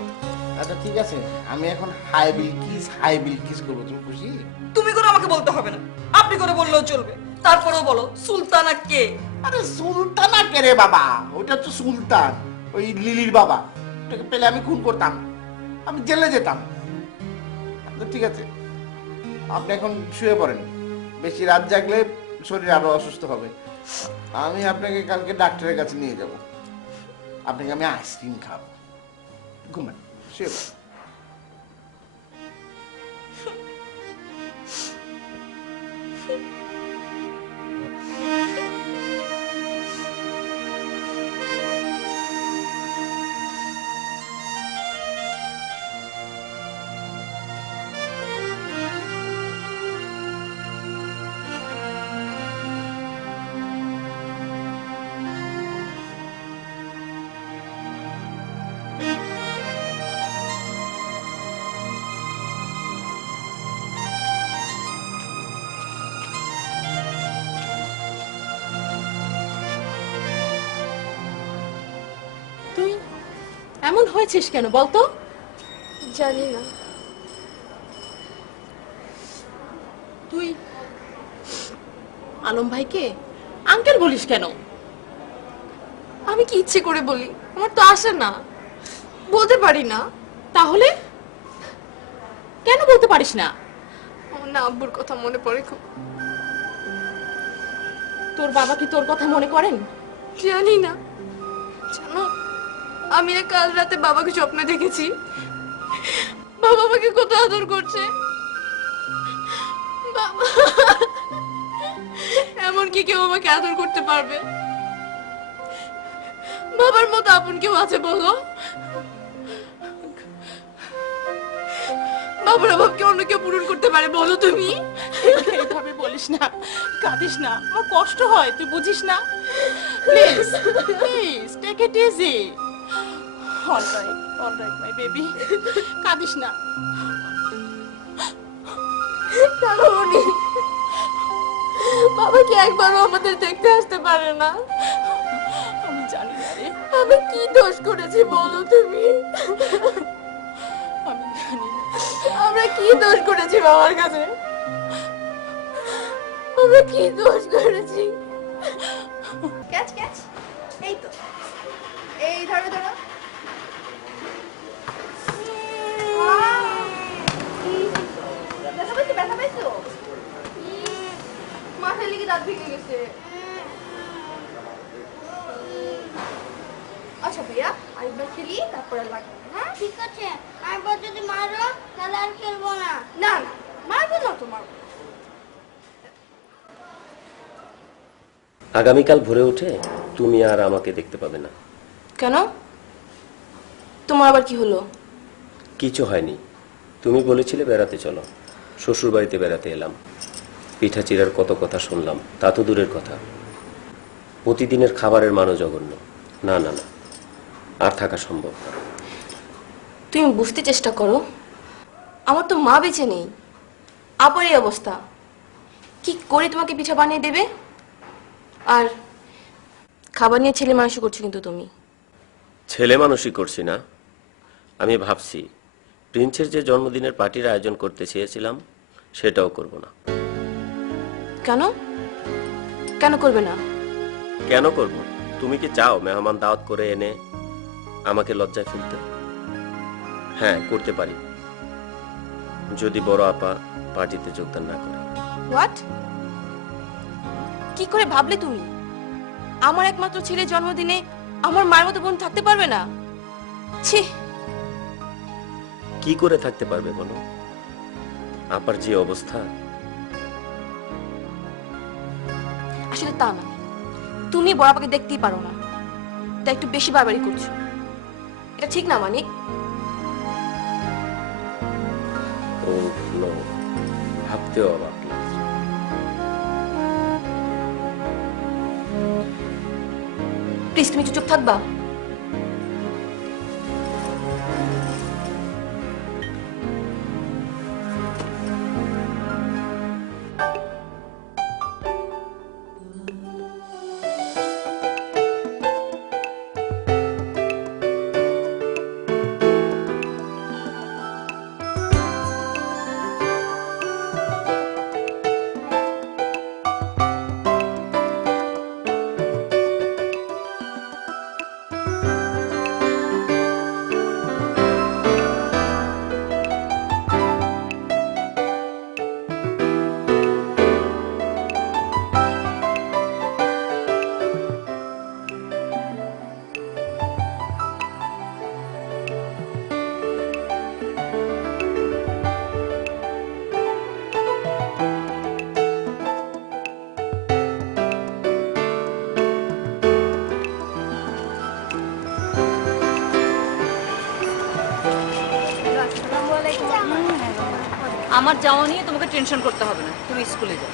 আচ্ছা ঠিক আছে, আমি এখন হাই বিলকিস করবো, তুমি খুশি? তুমি করে আমাকে বলতে হবে না, আপনি করে বললেও চলবে। তারপরেও বলো, সুলতানা কে? আরে সুলতানা কে রে বাবা? ওটা তো সুলতান, ওই লিলির বাবা। লোকটাকে পেলে আমি খুন করতাম, আমি জেলে যেতাম। তো ঠিক আছে, আপনি এখন শুয়ে পড়েন, বেশি রাত জাগলে শরীর আরো অসুস্থ হবে। আমি আপনাকে কালকে ডাক্তারের কাছে নিয়ে যাব, আপনাকে আমি আইসক্রিম খাবো। ঘুমান, শুয়ে পড়েন। তুই এমন হয়েছিস কেন বলতো? জানি না। তুই আলম ভাইকে আঙ্কেল বলিস কেন? আমি কি ইচ্ছে করে বলি? আমার তো আসে না, বলতে পারি না। তাহলে কেন বলতে পারিস না? আমার না আব্বুর কথা মনে পড়ে খুব। তোর বাবা কি তোর কথা মনে করেন? জানি না। জানো, আমি না কাল রাতে বাবাকে স্বপ্নে দেখেছি। বাবা আমাকে কত আদর করছে। বাবা, এমন কি কেউ আমাকে আদর করতে পারবে? বাবার মতো আপন কেউ আছে বলো? বাবার অভাব কি অন্য কেউ পূরণ করতে পারে বলো তুমি? এইভাবে বলিস না, কাঁদিস না, আমার কষ্ট হয়, তুই বুঝিস না? Please please take it easy. Alright my baby, কাঁদিস না। কারণ বাবা কি একবারও আমাদের দেখতে আসতে পারে না? আমি জানি না রে, আমি কি দোষ করেছি বলো তুমি? আমি জানি না। আমরা কি দোষ করেছি বাবার কাছে? আমরা কি দোষ করেছি? ক্যাচ ক্যাচ, এই তো, এই ধরো ধরো। ব্যথা পাইছো? ব্যথা পাইছো? মাথায় লেগে দাঁত ভেঙে গেছে। আচ্ছা ভাইয়া, আরেকবার খেলি, তারপরে লাগবে। হ্যাঁ ঠিক আছে, আরেকবার যদি মারো তাহলে আর খেলবো না। না না, মারবো না তো মারবো। আগামীকাল ভোরে উঠে তুমি আর আমাকে দেখতে পাবে না। কেন? তোমার আবার কি হলো? কিছু হয়নি, তুমি বলেছিলে বেড়াতে চলো, শ্বশুর বাড়িতে বেড়াতে এলাম। পিঠা চিরার কত কথা শুনলাম, তা তো দূরের কথা, প্রতিদিনের খাবারের মানও জঘন্য। না না না, আর থাকা সম্ভব না। তুমি বুঝতে চেষ্টা করো, আমার তো মা বেঁচে নেই, আবার এই অবস্থা। কি করে তোমাকে পিঠা বানিয়ে দেবে? আর খাবার নিয়ে ছেলে মানুষ করছো কিন্তু তুমি। ছেলে মানুষই করছি না, আমি ভাবছি প্রিন্সের যে জন্মদিনের পার্টির আয়োজন করতে চেয়েছিলাম সেটাও করব না। কেন? কেন করবে না? কেন করব? তুমি কি চাও মেহমান দাওয়াত করে এনে আমাকে লজ্জায় ফেলতে? হ্যাঁ, করতে পারি, যদি বড় আপা পার্টিতে যোগদান না করে। হোয়াট? কি করে ভাবলে তুমি? আমার একমাত্র ছেলের জন্মদিনে আমার মায়ের মতো বোন থাকতে পারবে না? ছি! কি করে থাকতে পারবে বলো? আপার যে অবস্থা। আসলে তা না, তুমি বড় আপাকে দেখতেই পারো না, তা একটু বেশি বাড়াবাড়ি করছো। এটা ঠিক না মানিক। ও নো, ভাবতেও অবাক লাগছে। প্লিজ তুমি একটু চুপ থাকবা? আমার যাওয়া নিয়ে তোমাকে টেনশন করতে হবে না, তুমি স্কুলে যাও।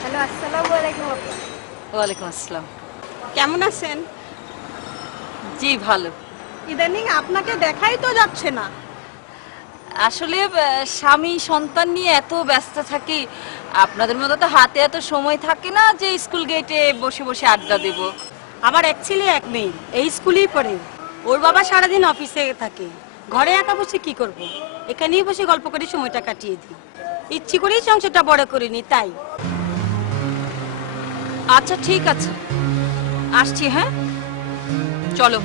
হ্যালো, আসসালামু আলাইকুম আপু। ওয়ালাইকুম আসসালাম। কেমন আছেন? জি ভালো। ইদানিং আপনাকে দেখাই তো যাচ্ছে না। আসলে স্বামী সন্তান নিয়ে এত ব্যস্ত থাকি, আপনাদের মতো তো হাতে এত সময় থাকে না যে স্কুল গেটে বসে বসে আড্ডা দেব। আমার এক ছেলে এক মেয়ে, এই স্কুলেই পড়ে। ওর বাবা সারাদিন অফিসে থাকে, ঘরে একা বসে কি করব? এখানেই বসে গল্প করে সময়টা কাটিয়ে দিই। ইচ্ছে করেই সংসারটা বড় করিনি তাই। আচ্ছা ঠিক আছে, আসছি। হ্যাঁ, চলো।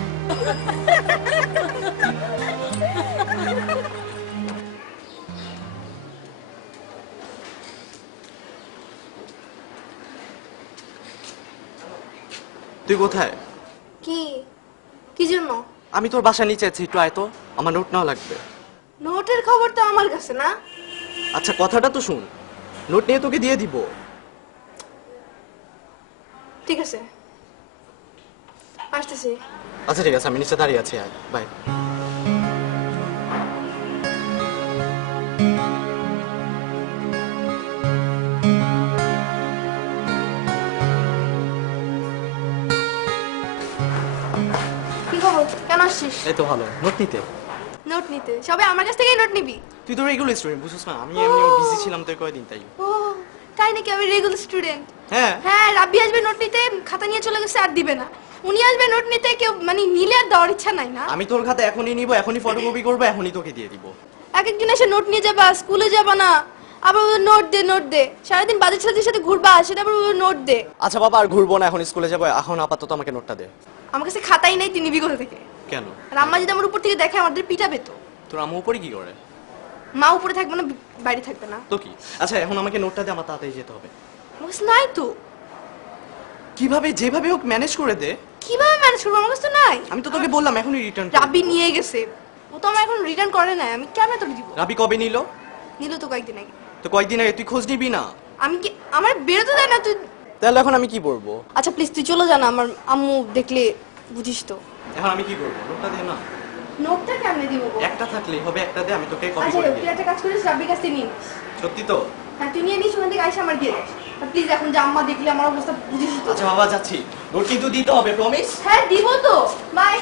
তুই কোথায়? কি কি জন্য? আমি তোর বাসা নিচে আছি, একটু আয় তো, আমার নোট নাও লাগবে। নোটের খবর তো আমার কাছে না। আচ্ছা কথাটা তো শুন, নোট নিয়ে তোকে দিয়ে দিব। ঠিক আছে, আসতেছি। আচ্ছা ঠিক আছে, আমি নিচে দাঁড়িয়ে আছি, আয়, বাই। কি খবর, কেন আসছিস? এই তো ভালো, নোট নিতে। নোট নিতে? সবাই আমার কাছ থেকেই নোট নিবি? তুই তো রেগুলার স্টুডেন্ট, বুঝছিস না? আমি এমনি বিজি ছিলাম তো কয়েকদিন, তাই। ও তাই নাকি? আমি রেগুলার স্টুডেন্ট। হ্যাঁ হ্যাঁ, রাব্বি আসবে নোট নিতে, খাতা নিয়ে চলে গেছে, আর দিবে না। উনি আসবে নোট নিতে, কেউ মানে নিলে আর দেওয়ার ইচ্ছা নাই না। আমি তোর খাতা এখনই নিব, এখনই ফটোকপি করবো, এখনই তোকে দিয়ে দিব। এক একজন এসে নোট নিয়ে যাবা, স্কুলে যাবা না, আবার নোট দে নোট দে, সারাদিন বাজে ছেলেদের সাথে ঘুরবা, সেটা আবার নোট দে। আচ্ছা বাবা, আর ঘুরবো না, এখন স্কুলে যাবো, এখন আপাতত আমাকে নোটটা দে। আমার কাছে খাতাই নেই, তুই নিবি কোথা থেকে? কেন? আর আম্মা যদি আমার উপর থেকে দেখে, আমাদের পিটাবে তো। তোর আম্মু উপরে কি করে? মা উপরে থাকবে না, বাইরে থাকবে না তো কি? আচ্ছা এখন আমাকে নোটটা দে, আমার তাড়াতাড়ি যেতে হবে। আমার কাছে নাই তো। কিভাবে যেভাবে হোক ম্যানেজ করে দে। কিভাবে ম্যানেজ করবো? আমার কাছে তো নাই। আমি তো তোকে বললাম এখনই রিটার্ন। রাব্বি নিয়ে গেছে, ও তো আমার এখন রিটার্ন করে নাই, আমি কেমন তোকে দিব? রাবি কবে নিল? নিল তো কয়েকদিন আগে। তো কয়েকদিন আগে তুই খোঁজ নিবি না? আমি কি, আমার বেরোতে দেয় না তুই? তাহলে এখন আমি কি করবো? আচ্ছা প্লিজ তুই চলে যা না, আমার আম্মু দেখলে বুঝিস তো। এখন আমি কি করবো? নোটটা দে না। নোটটা কেমনে দিব? একটা থাকলেই হবে, একটা দে, আমি তোকে কপি আচ্ছা করে তুই দিই। একটা কাজ করিস, রাব্বির কাছ থেকে নিয়ে নিস। সত্যি তো? হ্যাঁ তুই নিয়ে নিস, ওখান থেকে আইসা আমার দিয়ে দিস। আর প্লিজ এখন যে আম্মা দেখলে আমার অবস্থা বুঝিস তো। আচ্ছা বাবা, যাচ্ছি। নোট কিন্তু দিতে হবে, প্রমিস? হ্যাঁ দিব তো, বাই।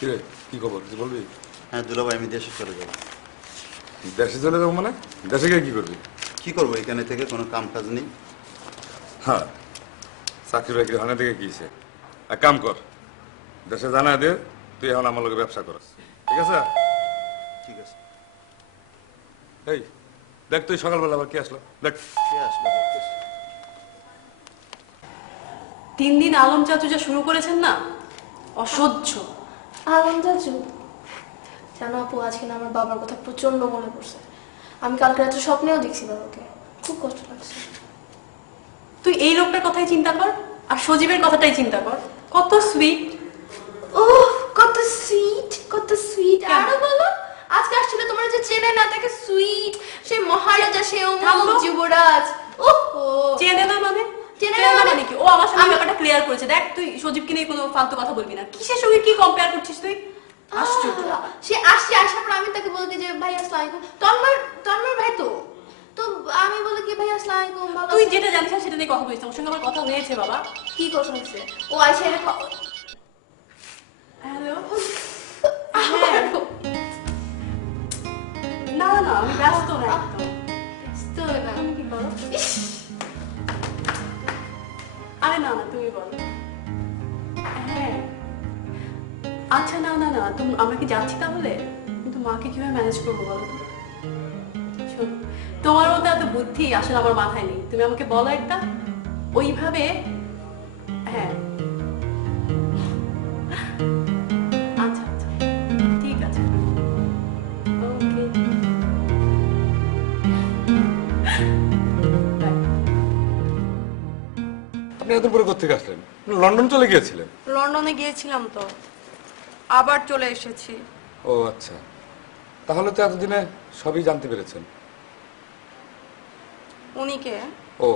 কিরে, কি খবর, কিছু বলবি? হ্যাঁ দুলাভাই, আমি দেশে চলে যাবো। দেশে চলে যাবো মানে? দেশে গিয়ে কি করবি? কি করবো, এখানে থেকে কোনো কাম কাজ নেই। হ্যাঁ, চাকরি বাকরি হানা থেকে গিয়েছে। এক কাম কর, দেশে জানা দে তুই এখন আমার লোকে ব্যবসা করস, ঠিক আছে? ঠিক আছে। এই দেখ, তুই সকালবেলা আবার কি আসলো দেখ। কে আসলো? 3 দিন আলম চাচু যা শুরু করেছেন না, অসহ্য। আলম চাচু, জানো আপু, আজকে না আমার বাবার কথা প্রচন্ড মনে পড়ছে। আমি কালকে রাত্রে স্বপ্নেও দেখছি বাবাকে, খুব কষ্ট লাগছে। তুই এই লোকটার কথাই চিন্তা কর, আর সজীবের কথাটাই চিন্তা কর, কত সুইট। ও কত সুইট, কত সুইট। আরো বলো, আজকে আসছিল তোমরা যে চেনে না তাকে, সুইট, সে মহারাজা, সে অমর যুবরাজ। ওহো, চেনে না মানে? চেনে চেনে না না মানে মানে কি? ও আমার সঙ্গে ব্যাপারটা ক্লিয়ার করেছে। দেখ তুই সজীবকে নিয়ে কোনো ফালতু কথা বলবি না। কিসের সঙ্গে কি কম্পেয়ার করছিস তুই? আশ্চর্য। সে আসছে, আসার পর আমি তাকে বলতে যে ভাই আসসালামু আলাইকুম, তন্ময়ের ভাই তো আমি বলে কি ভাই আসসালামু আলাইকুম, ভালো তুই আছেন? যেটা জানিস না সেটা নিয়ে কথা বলিস না। ওর সঙ্গে আমার কথা হয়েছে বাবা। কি কথা হচ্ছে? ও আইসা হ্যালো। না না না, আমি ব্যস্ত না একদম। তুমি কি বলো? আরে না না, তুমি বলো। হ্যাঁ আচ্ছা, না না না, তুমি আমরা কি যাচ্ছি তাহলে? কিন্তু মাকে কিভাবে ম্যানেজ করবো বলো তো? শোনো, তোমার মতো এত বুদ্ধি আসলে আমার মাথায় নেই। তুমি আমাকে বলো একটা, ওইভাবে। হ্যাঁ আচ্ছা আচ্ছা, ঠিক আছে, ওকে, বাই। আপনি এত পরে কোথেকে আসলেন? লন্ডন চলে গিয়েছিলেন? লন্ডনে গিয়েছিলাম তো, আবার চলে এসেছি। ও আচ্ছা, তাহলে তো এতদিনে সবই জানতে পেরেছেন। উনি কে? ও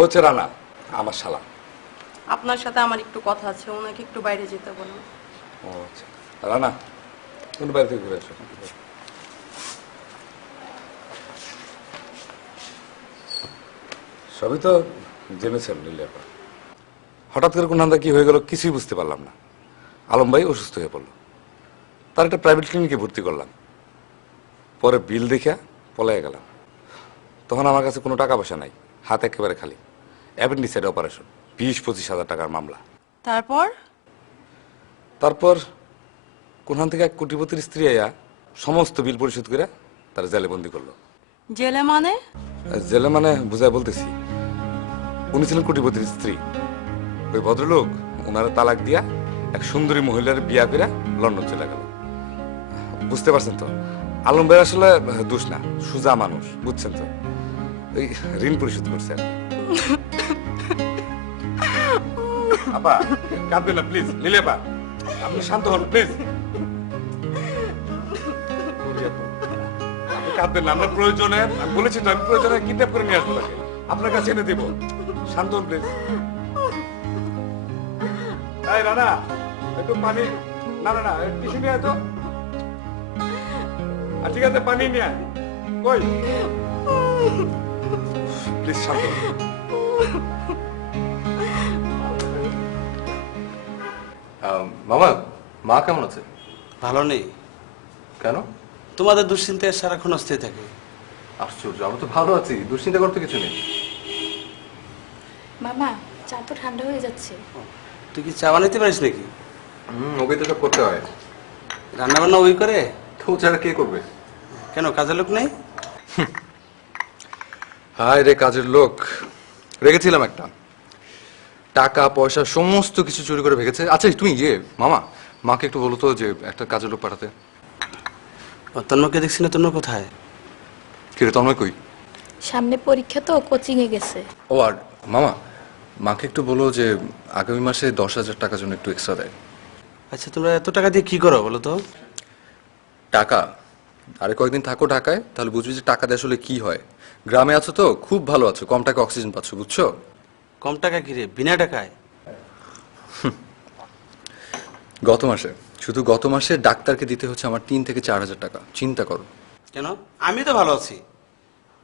হচ্ছে রানা, আমার শালা। আপনার সাথে আমার একটু কথা আছে, ওনাকে একটু বাইরে যেতে বলুন। ও আচ্ছা, রানা কোন বাইরে থেকে ঘুরে আসো। সবই তো জেনেছেন নীলিয়াপা। হঠাৎ করে কোন কি হয়ে গেল কিছুই বুঝতে পারলাম না। আলম ভাই অসুস্থ হয়ে পড়লো, তার একটা প্রাইভেট ক্লিনিকে ভর্তি করলাম। পরে বিল দেখে পলাইয়া গেলাম। তখন আমার কাছে কোনো টাকা পয়সা নাই, হাত একেবারে খালি। অ্যাপেন্ডিসাইড অপারেশন, 20-25 হাজার টাকার মামলা। তারপর কোনখান থেকে এক কোটিপতির স্ত্রী আইয়া সমস্ত বিল পরিশোধ করে তার জেলে বন্দি করলো। জেলে মানে? জেলে মানে বুঝায় বলতেছি, উনি ছিলেন কোটিপতির স্ত্রী। ওই ভদ্রলোক ওনারা তালাক দিয়া এক সুন্দরী মহিলার বিয়া করে লন্ডন চলে গেল। বুঝতে পারছেন তো, আলম ভাই আসলে দোষ না, সুজা মানুষ, বুঝছেন তো, ওই ঋণ পরিশোধ করছে আর কি। আপা কাঁদবেন না প্লিজ, নীলিয়াপা আপনি শান্ত হন প্লিজ। আপনি কাঁদবেন না, আমরা প্রয়োজনে, আমি বলেছি তো আমি প্রয়োজনে কিডন্যাপ করে নিয়ে আসবো তাকে, আপনার কাছে এনে দেবো। শান্ত হন প্লিজ। এই রানা একটু পানি, না না না টিস্যু নিয়ে আয় তো। আর ঠিক আছে পানি নিয়ে আয়। কই প্লিজ শান্ত হন। মামা, মা কেমন আছে? ভালো নেই। কেন? তোমাদের দুশ্চিন্তায় সারাক্ষণ অস্থির থাকে। আশ্চর্য, আমরা তো ভালো আছি, দুশ্চিন্তা করতে কিছু নেই। মামা, চা তো ঠান্ডা হয়ে যাচ্ছে। তুই কি চা বানাইতে পারিস নাকি? ওকে তো সব করতে হয়। রান্না বান্না ওই করে? তো ছাড়া কে করবে? কেন, কাজের লোক নেই? হায় রে কাজের লোক, রেখেছিলাম একটা, টাকা পয়সা সমস্ত কিছু চুরি করে ভেগেছে। আচ্ছা তুমি মামা, মাকে একটু বলো তো যে একটা কাজের লোক পাঠাতে। তন্ময়কে দেখছি না, তন্ময় কোথায়? কিরে তন্ময় কই? সামনে পরীক্ষা তো, কোচিং এ গেছে। ও আর মামা, মাকে একটু বলো যে আগামী মাসে 10,000 টাকার জন্য একটু এক্সট্রা দেয়। আচ্ছা, তোমরা এত টাকা দিয়ে কি করো বলো তো? টাকা? আরে কয়েকদিন থাকো ঢাকায়, তাহলে বুঝবি যে টাকা দিয়ে আসলে কি হয়। গ্রামে আছো তো খুব ভালো আছো, কম টাকা অক্সিজেন পাচ্ছ, বুঝছো? কম টাকা কি রে, বিনা টাকায়? গত মাসে, শুধু গত মাসে ডাক্তারকে দিতে হচ্ছে আমার 3 থেকে 4,000 টাকা। চিন্তা করো। কেন, আমি তো ভালো আছি।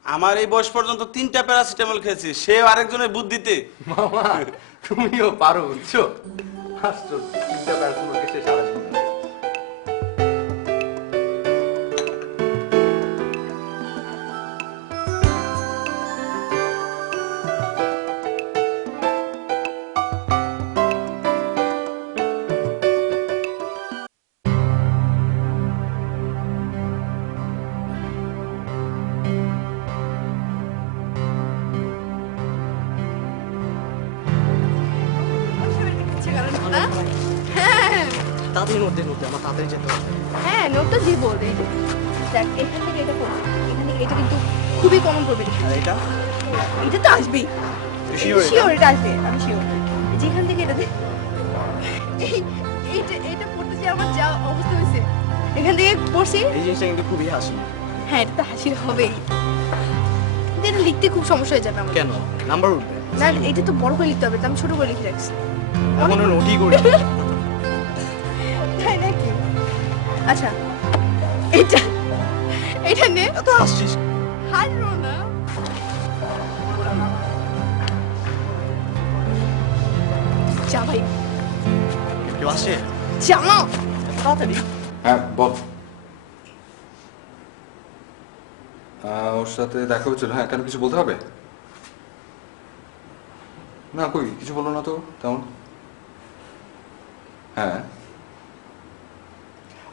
আমার এই বয়স পর্যন্ত 3টা প্যারাসিটামল খেয়েছি, সে আরেকজনের বুদ্ধিতে। মামা তুমিও পারো, বুঝছো? আশ্চর্য, 3টা প্যারাসিটামল খেয়ে সারা জীবন। তাড়াতাড়ি নোট দিয়ে আমার তাড়াতাড়ি যেতে হবে। হ্যাঁ, নোটটা দিব। দেখ এখান থেকে এটা পড়বে, এখান থেকে এটা কিন্তু খুবই কমন পড়বে। এটা এটা তো আসবেই, শিওর এটা আসবে, আমি শিওর। যেখান থেকে এটা এটা পড়তে যে আমার যা অবস্থা হয়েছে, এখান থেকে পড়ছি। এই জিনিসটা কিন্তু খুবই হাসি। হ্যাঁ, এটা তো হাসির হবেই, এটা লিখতে খুব সমস্যা হয়ে যাবে আমার। কেন, নাম্বার উঠবে। না এটা তো বড় করে লিখতে হবে, তো আমি ছোট করে লিখে রাখছি। এখনো নোটই করি তাই নাকি? আচ্ছা এটা এটা নে। তো হাসছিস হারো না। যা ভাই, কেউ আসে যা না। তাড়াতাড়ি। হ্যাঁ বল। ওর সাথে দেখা হয়েছিল, হ্যাঁ কেন কিছু বলতে হবে? না কই কিছু বললো না তো তেমন। হ্যাঁ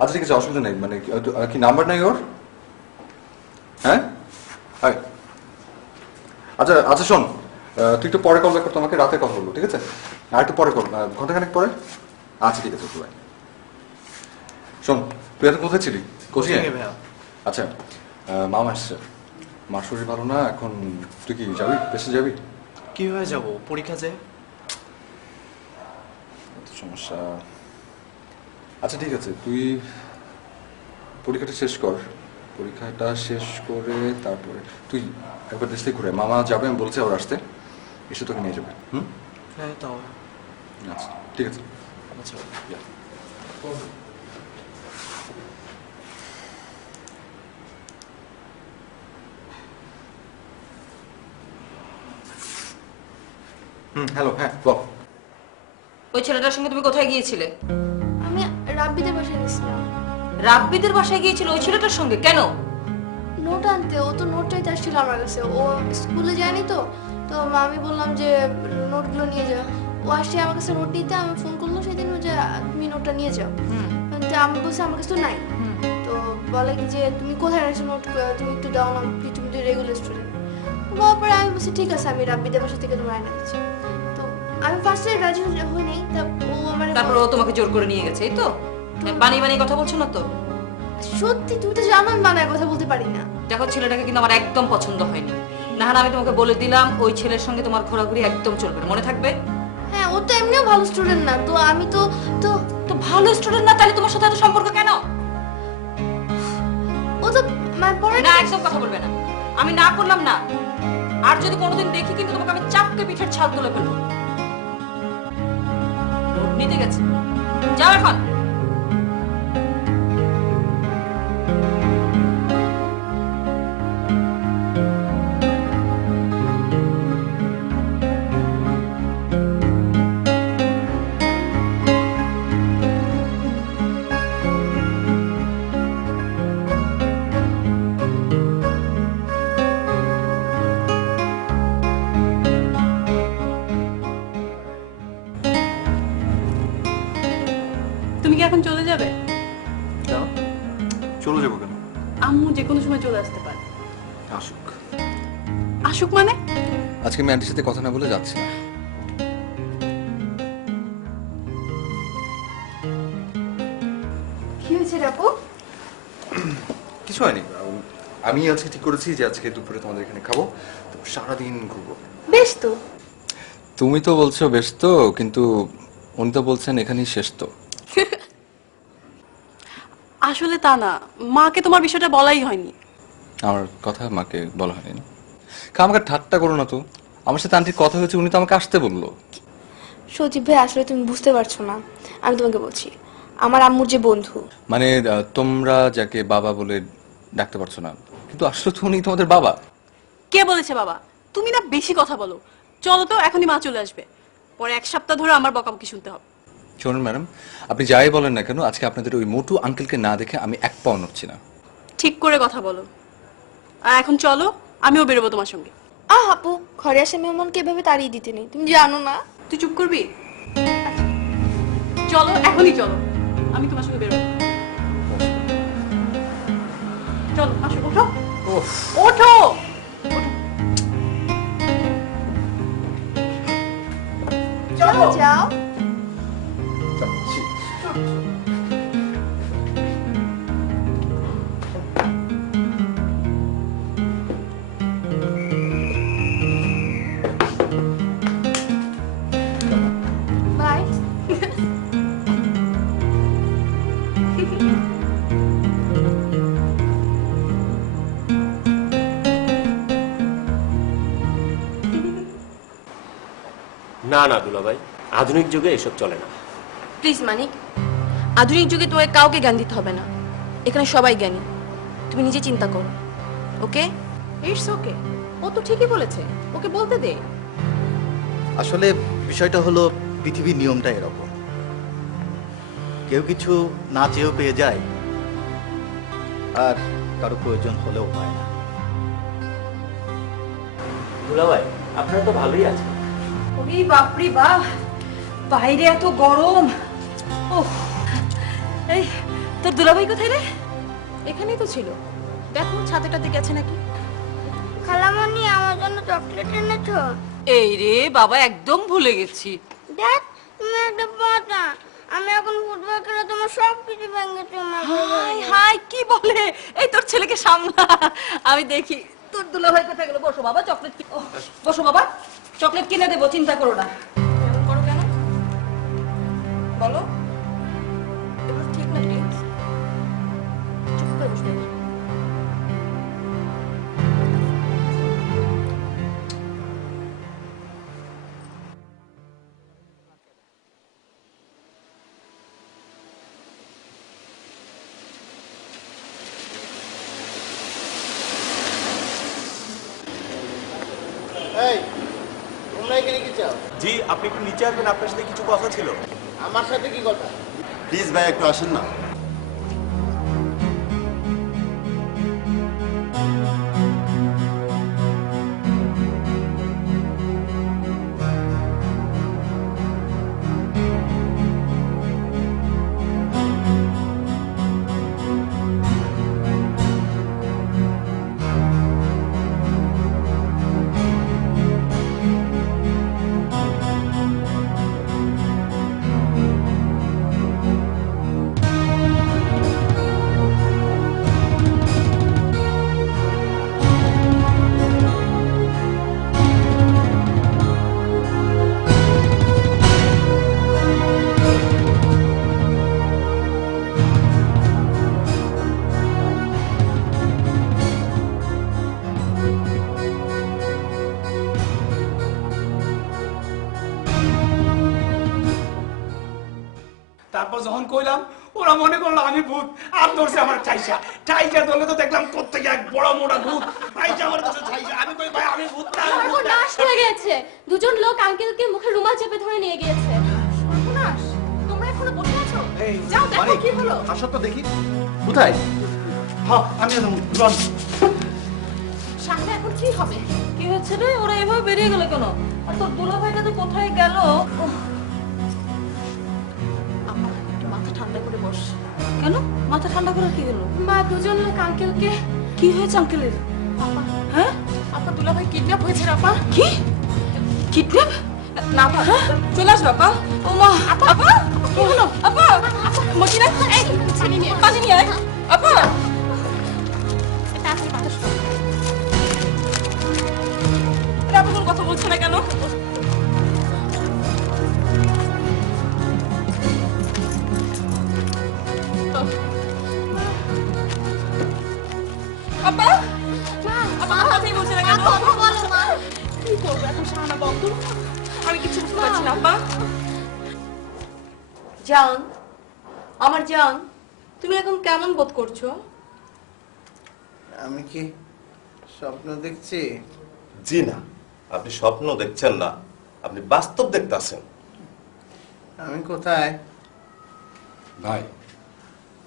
আচ্ছা ঠিক আছে, অসুবিধা নেই। মানে কি নাম্বার নাই ওর? হ্যাঁ আচ্ছা আচ্ছা শোন, তুই একটু পরে কল ব্যাক কর, তোমাকে রাতে কথা বলবো, ঠিক আছে? আর একটু পরে কর, ঘন্টাখানেক পরে। আচ্ছা ঠিক আছে ভাই। শোন, তুই এখন কোথায় ছিলি? কোচিং এ? ভাইয়া। আচ্ছা মামা আসছে, মার শরীর ভালো না এখন। তুই কি যাবি, দেশে যাবি? কিভাবে যাব, পরীক্ষা যে। সমস্যা। আচ্ছা ঠিক আছে, তুই পরীক্ষাটা শেষ কর, পরীক্ষাটা শেষ করে তারপরে তুই একবার দেশ থেকে ঘুরে। মামা যাবে, আমি বলছি ওর আসতে, এসে তোকে নিয়ে যাবে। হ্যাঁ তাও। আচ্ছা ঠিক আছে। আচ্ছা হ্যালো, হ্যাঁ বল। ওই ছেলেটার সঙ্গে তুমি কোথায় গিয়েছিলে? আমি রাব্বিদের বাসায় গেছিলাম। রাব্বিদের বাসায় গিয়েছিল ওই ছেলেটার সঙ্গে কেন? নোট আনতে। ও তো নোট চাইতে আসছিল আমার কাছে। ও স্কুলে যায়নি তো, তো আমি বললাম যে নোটগুলো নিয়ে যাও। ও আসছে আমার কাছে নোট নিতে, আমি ফোন করলো সেদিন যে তুমি নোটটা নিয়ে যাও। তো আমি বলছি আমার কাছে তো নাই। তো বলে কি যে তুমি কোথায় রাখছো নোট, তুমি একটু দাও না, তুমি তো রেগুলার স্টুডেন্ট। বলার পরে আমি বলছি ঠিক আছে, আমি রাব্বিদের বাসা থেকে তোমার আয়না দিচ্ছি। তো আমি ফার্স্টে রাজি হই নাই, তা ও আমার তারপর ও তোমাকে জোর করে নিয়ে গেছে, এই তো? বানিয়ে বানিয়ে কথা বলছো না তো? সত্যি তুমি তো জানো আমি বানায় কথা বলতে পারি না। দেখো ছেলেটাকে কিন্তু আমার একদম পছন্দ হয়নি। না আমি তোমাকে বলে দিলাম ওই ছেলের সঙ্গে তোমার ঘোরাঘুরি একদম চলবে না, মনে থাকবে? হ্যাঁ ও তো এমনিও ভালো স্টুডেন্ট না, তো আমি তো তো তো ভালো স্টুডেন্ট না, তাহলে তোমার সাথে এত সম্পর্ক কেন? ও তো মানে পরে না একদম কথা বলবে না, আমি না করলাম না। আর যদি কোনোদিন দেখি কিন্তু তোমাকে আমি চাপকে পিঠের ছাল তুলে ফেলবো। নোট নিতে গেছে, যাও এখন। তুমি কি এখন চলে যাবে? কেন চলে যাবো কেন? আম্মু যে কোনো সময় চলে আসতে পারে। আসুক। আসুক মানে? আজকে আমি আন্টির সাথে কথা না বলে যাচ্ছি না। কি হয়েছে আপু? কিছু হয়নি, আমি আজকে ঠিক করেছি যে আজকে দুপুরে তোমাদের এখানে খাবো, তো সারাদিন ঘুরবো। বেশ তো। তুমি তো বলছো বেশ তো, কিন্তু উনি তো বলছেন এখানেই শেষ তো। আসলে তা না, মাকে তোমার বিষয়টা বলাই হয়নি। আমার কথা মাকে বলা হয়নি না। আমাকে ঠাট্টা করো না তো, আমার সাথে আন্টির কথা হয়েছে, উনি তো আমাকে আসতে বললো। সজীব ভাই আসলে তুমি বুঝতে পারছো না, আমি তোমাকে বলছি আমার আম্মুর যে বন্ধু। মানে তোমরা যাকে বাবা বলে ডাকতে পারছো না, কিন্তু আসলে তো উনি তোমাদের বাবা। কে বলেছে বাবা? তুমি না বেশি কথা বলো। চলো তো, এখনই মা চলে আসবে, পরে 1 সপ্তাহ ধরে আমার বকাবকি শুনতে হবে। শুনুন ম্যাডাম, আপনি যাই বলেন না কেন, আজকে আপনাদের ওই মোটু আঙ্কেলকে না দেখে আমি এক পাও নড়ছি না। ঠিক করে কথা বলো। আর এখন চলো, আমিও বেরোবো তোমার সঙ্গে। আপু, ঘরে আসে মেহমানকে এভাবে তাড়িয়ে দিতে নেই, তুমি জানো না। তুই চুপ করবি? চলো, এখনই চলো, আমি তোমার সঙ্গে বেরোবো। চলো, আসো, ওঠো ওঠো। চলো যাও। বাই। না না দুলাভাই, আধুনিক যুগে এসব চলে না। প্লিজ মানিক, আধুনিক যুগে তোমাকে কাউকে জ্ঞান দিতে হবে না, এখানে সবাই জ্ঞানী। তুমি নিজে চিন্তা করো, ওকে? ইটস ওকে, ও তো ঠিকই বলেছে, ওকে বলতে দে। আসলে বিষয়টা হলো পৃথিবীর নিয়মটা এরকম, কেউ কিছু না চেয়েও পেয়ে যায়, আর কারো প্রয়োজন হলেও পায় না। দুলাভাই আপনারা তো ভালোই আছেন। ওরে বাপরে বাপ, বাইরে এত গরম। ওহ, এই তোর দুলাভাই কোথায় রে? এখানেই তো ছিল, দেখো ছাদেটার দিকে আছে নাকি। খালামণি আমার জন্য চকলেট এনেছো? এই রে বাবা, একদম ভুলে গেছি। দেখ তুমি একটা বাচ্চা, আমি এখন ফুটবল খেলে তোমার সব কিছু ভেঙে চুরমার করে হাই দেবো। হাই, কি বলে? এই তোর ছেলেকে সামলা, আমি দেখি। তোর দুলাভাই কোথায় গেল? বসো বাবা, চকলেট বসো বাবা, চকলেট কিনে দেবো, চিন্তা করো না। এমন করো কেন বলো? এগুলো ঠিক না প্লিজ, চুপ করে বসবে। এই, তোমরা এখানে কি চাও? জি, আপনি একটু নিচে আসবেন, আপনার সাথে কিছু কথা ছিল। আমার সাথে কি কথা? প্লিজ ভাই একটু আসেন না। তারপর যখন কইলাম, ওরা মনে করলো আমি ভূত, আর ধরছে আমার চাইসা চাইসা ধরলে তো দেখলাম কোত্থেকে এক বড় মোটা ভূত চাইসা আমার ধরছে চাইসা। আমি কই ভাই আমি ভূত না, আমি ভূত না। সর্বনাশ হয়ে গেছে, দুজন লোক আঙ্কেলকে মুখে রুমাল চেপে ধরে নিয়ে গিয়েছে। সর্বনাশ, তোমরা এখনো বসে আছো? যাও দেখো কি হলো। আসো তো দেখি কোথায়। হ্যাঁ আমি রন। সামনে এখন কি হবে? কি হচ্ছে রে? ওরা এভাবে বেরিয়ে গেল কেন? আর তোর দুলাভাইটা তো কোথায় গেল? আমার একটু মাথা ঠান্ডা করে বস। কেন মাথা ঠান্ডা করে কি হলো? মা, দুজন লোক আঙ্কেলকে। কি হয়েছে আঙ্কেলের? আপা, হ্যাঁ, আপা দুলাভাই কিডন্যাপ হয়েছে রে আপা। কি কিডন্যাপ? না আপা, চলে আসবে আপা। ও মা, আপা কি হলো? আপা মজিনা, এই পানি নিয়ে পানি নিয়ে আয়। আপা তাড়াতাড়ি মাথা সর। এরা আপা কোনো কথা বলছে না কেন? আপা আপা কথাই বলছে না কেন? বলো মা। কি করবো এখন? শাহানা বন্ধ, আমি কিছু বুঝতে পারছি না। আপা জান, আমার জান, তুমি এখন কেমন বোধ করছো? আমি কি স্বপ্ন দেখছি? জি না, আপনি স্বপ্ন দেখছেন না, আপনি বাস্তব দেখতেছেন। আমি কোথায়? ভাই,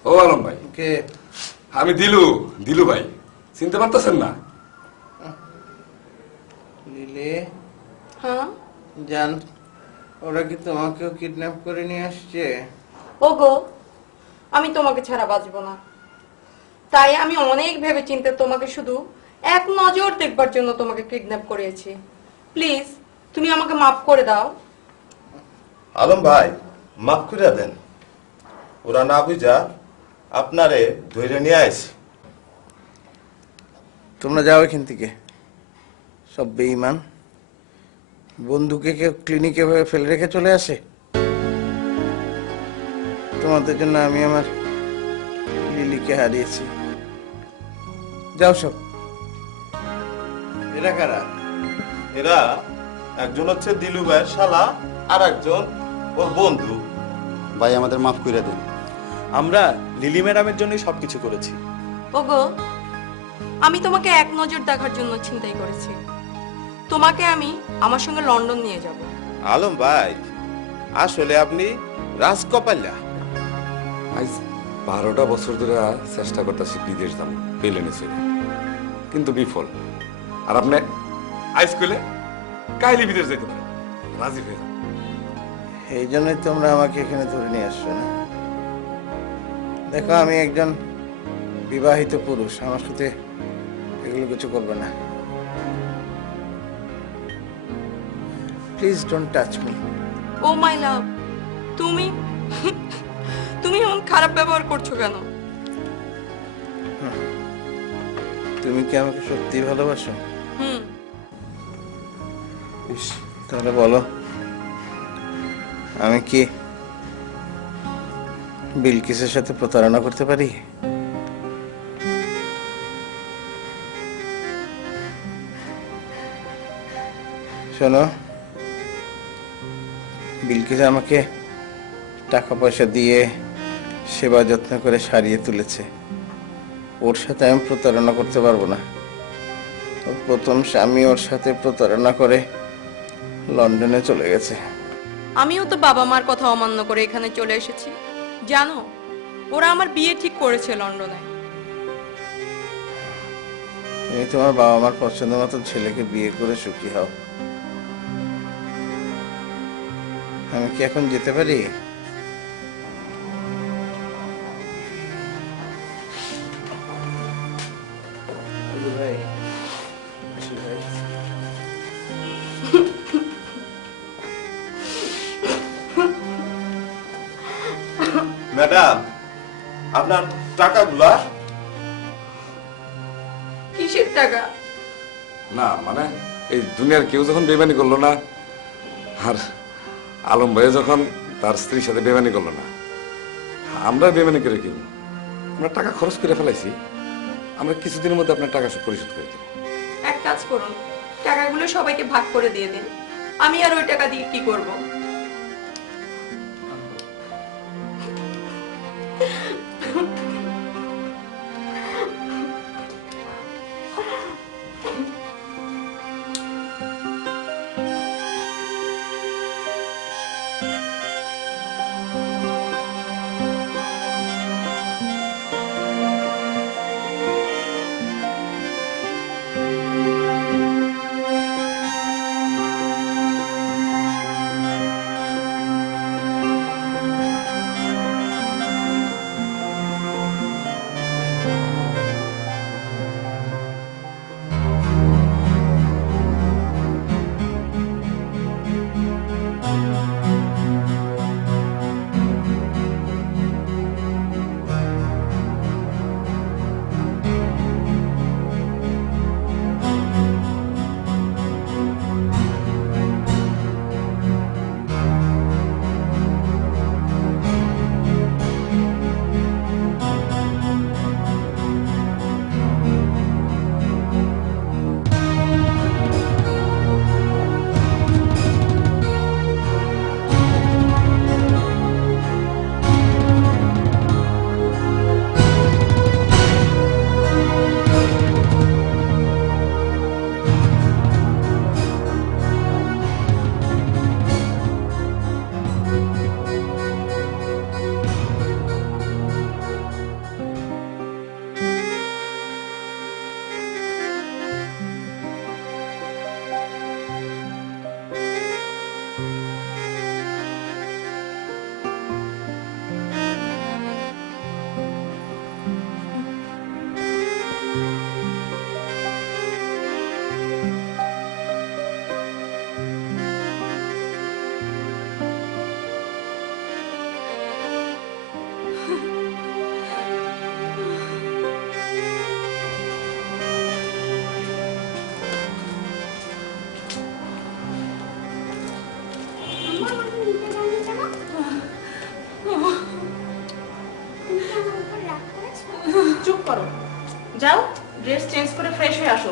ও আলম ভাই, কে? আমি দিলু ভাই, চিনতে পারতেছেন না? লিলে হ্যাঁ জান, ওরা কি তোমাকেও কিডন্যাপ করে নিয়ে আসছে? ওগো, আমি তোমাকে ছাড়া বাঁচবো না, তাই আমি অনেক ভেবে চিন্তে তোমাকে শুধু এক নজর দেখবার জন্য তোমাকে কিডন্যাপ করেছি। প্লিজ তুমি আমাকে মাফ করে দাও। আলম ভাই, মাফ করে দেন, ওরা না বুঝা আপনারে ধরে নিয়ে আসি। তোমরা যাও এখান থেকে, সব বেঈমান। বন্ধুকে কেউ ক্লিনিকে ফেলে রেখে চলে আসে? তোমাদের জন্য আমি আমার লিলিকে হারিয়েছি। যাও সব। এরা কারা? এরা একজন হচ্ছে দিলু ভাইয়ের শালা, আর একজন ওর বন্ধু। ভাই আমাদের মাফ করে দেন, আমরা লিলি ম্যাডামের জন্যই সবকিছু করেছি। ওগো, আমি তোমাকে এক নজর দেখার জন্য চিন্তাই করেছি। তোমাকে আমি আমার সঙ্গে লন্ডন নিয়ে যাব। আলম ভাই, আসলে আপনি রাজকপাল্লা। আজ 12টা বছর ধরে চেষ্টা করতেছি বিদেশ যাম প্লেনে চড়ে, কিন্তু বিফল। আর আপনি আইস কইলে কাইলি বিদেশ যেতে পারেন, রাজি হয়ে যান। এই জন্যই তোমরা আমাকে এখানে ধরে নিয়ে আসছো না? দেখো, আমি একজন বিবাহিত পুরুষ, আমার সাথে এগুলো কিছু করবে না। Please don't touch me. Oh my love, তুমি তুমি এমন খারাপ ব্যবহার করছো কেন? তুমি কি আমাকে সত্যি ভালোবাসো? হুম। তাহলে বলো, আমি কি বিলকিসের সাথে প্রতারণা করতে পারি? শোনো, বিলকিস আমাকে টাকা পয়সা দিয়ে সেবা যত্ন করে সারিয়ে তুলেছে। ওর সাথে আমি প্রতারণা করতে পারবো না। ওর প্রথম স্বামী ওর সাথে প্রতারণা করে লন্ডনে চলে গেছে। আমিও তো বাবা মার কথা অমান্য করে এখানে চলে এসেছি। জানো, ওরা আমার বিয়ে ঠিক করেছে লন্ডনে। তুমি তোমার বাবা মার পছন্দ মতন ছেলেকে বিয়ে করে সুখী হও। আমি কি এখন যেতে পারি? ভাই, ভাই, ম্যাডাম, আপনার টাকাগুলা? কিসের টাকা? না মানে এই দুনিয়ার কেউ যখন বেমানি করলো না, আর আলম ভাই যখন তার স্ত্রীর সাথে বেমানি করলো না, আমরা বেমানি করে কি? আমরা টাকা খরচ করে ফেলাইছি, আমরা কিছুদিনের মধ্যে আপনার টাকা সব পরিশোধ করে দেবো। এক কাজ করুন, টাকাগুলো সবাইকে ভাগ করে দিয়ে দিন। আমি আর ওই টাকা দিয়ে কি করব? চুপ করো, যাও ড্রেস চেঞ্জ করে ফ্রেশ হয়ে আসো।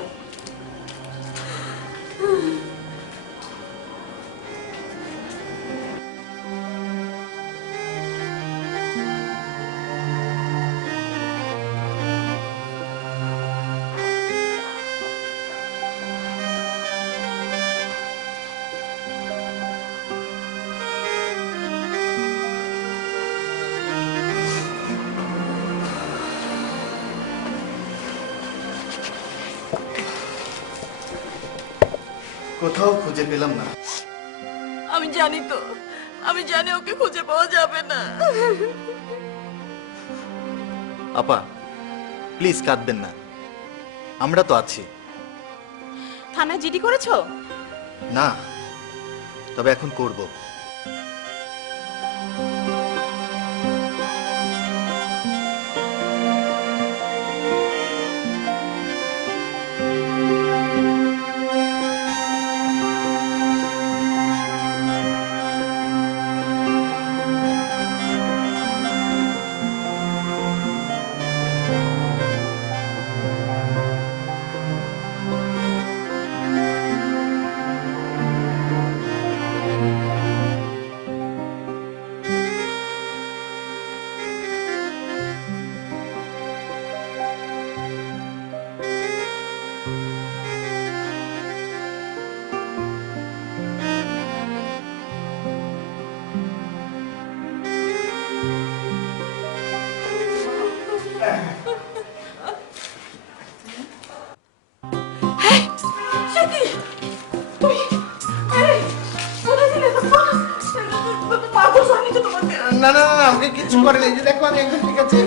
কোথাও খুঁজে পেলাম না। আমি জানি তো, আমি জানি ওকে খুঁজে পাওয়া যাবে না। আপা প্লিজ কাঁদবেন না, আমরা তো আছি। থানায় জিডি করেছো? না, তবে এখন করব। না না না, আমাকে কিছু করেনি, যে দেখো আমি একদম ঠিক আছে।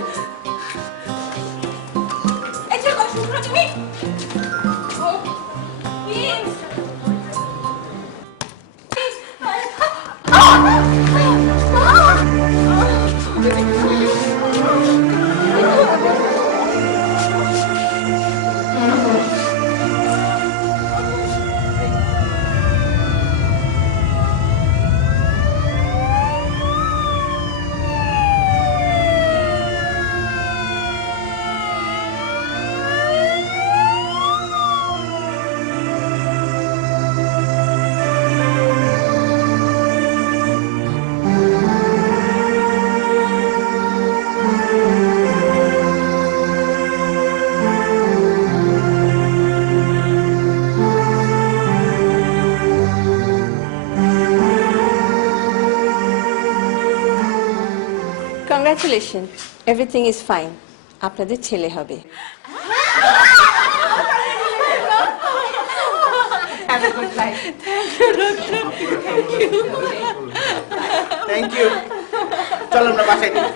Congratulation, everything is fine. আপনাদের ছেলে হবে। Thank you. চলো আমরা বাসায় যাই।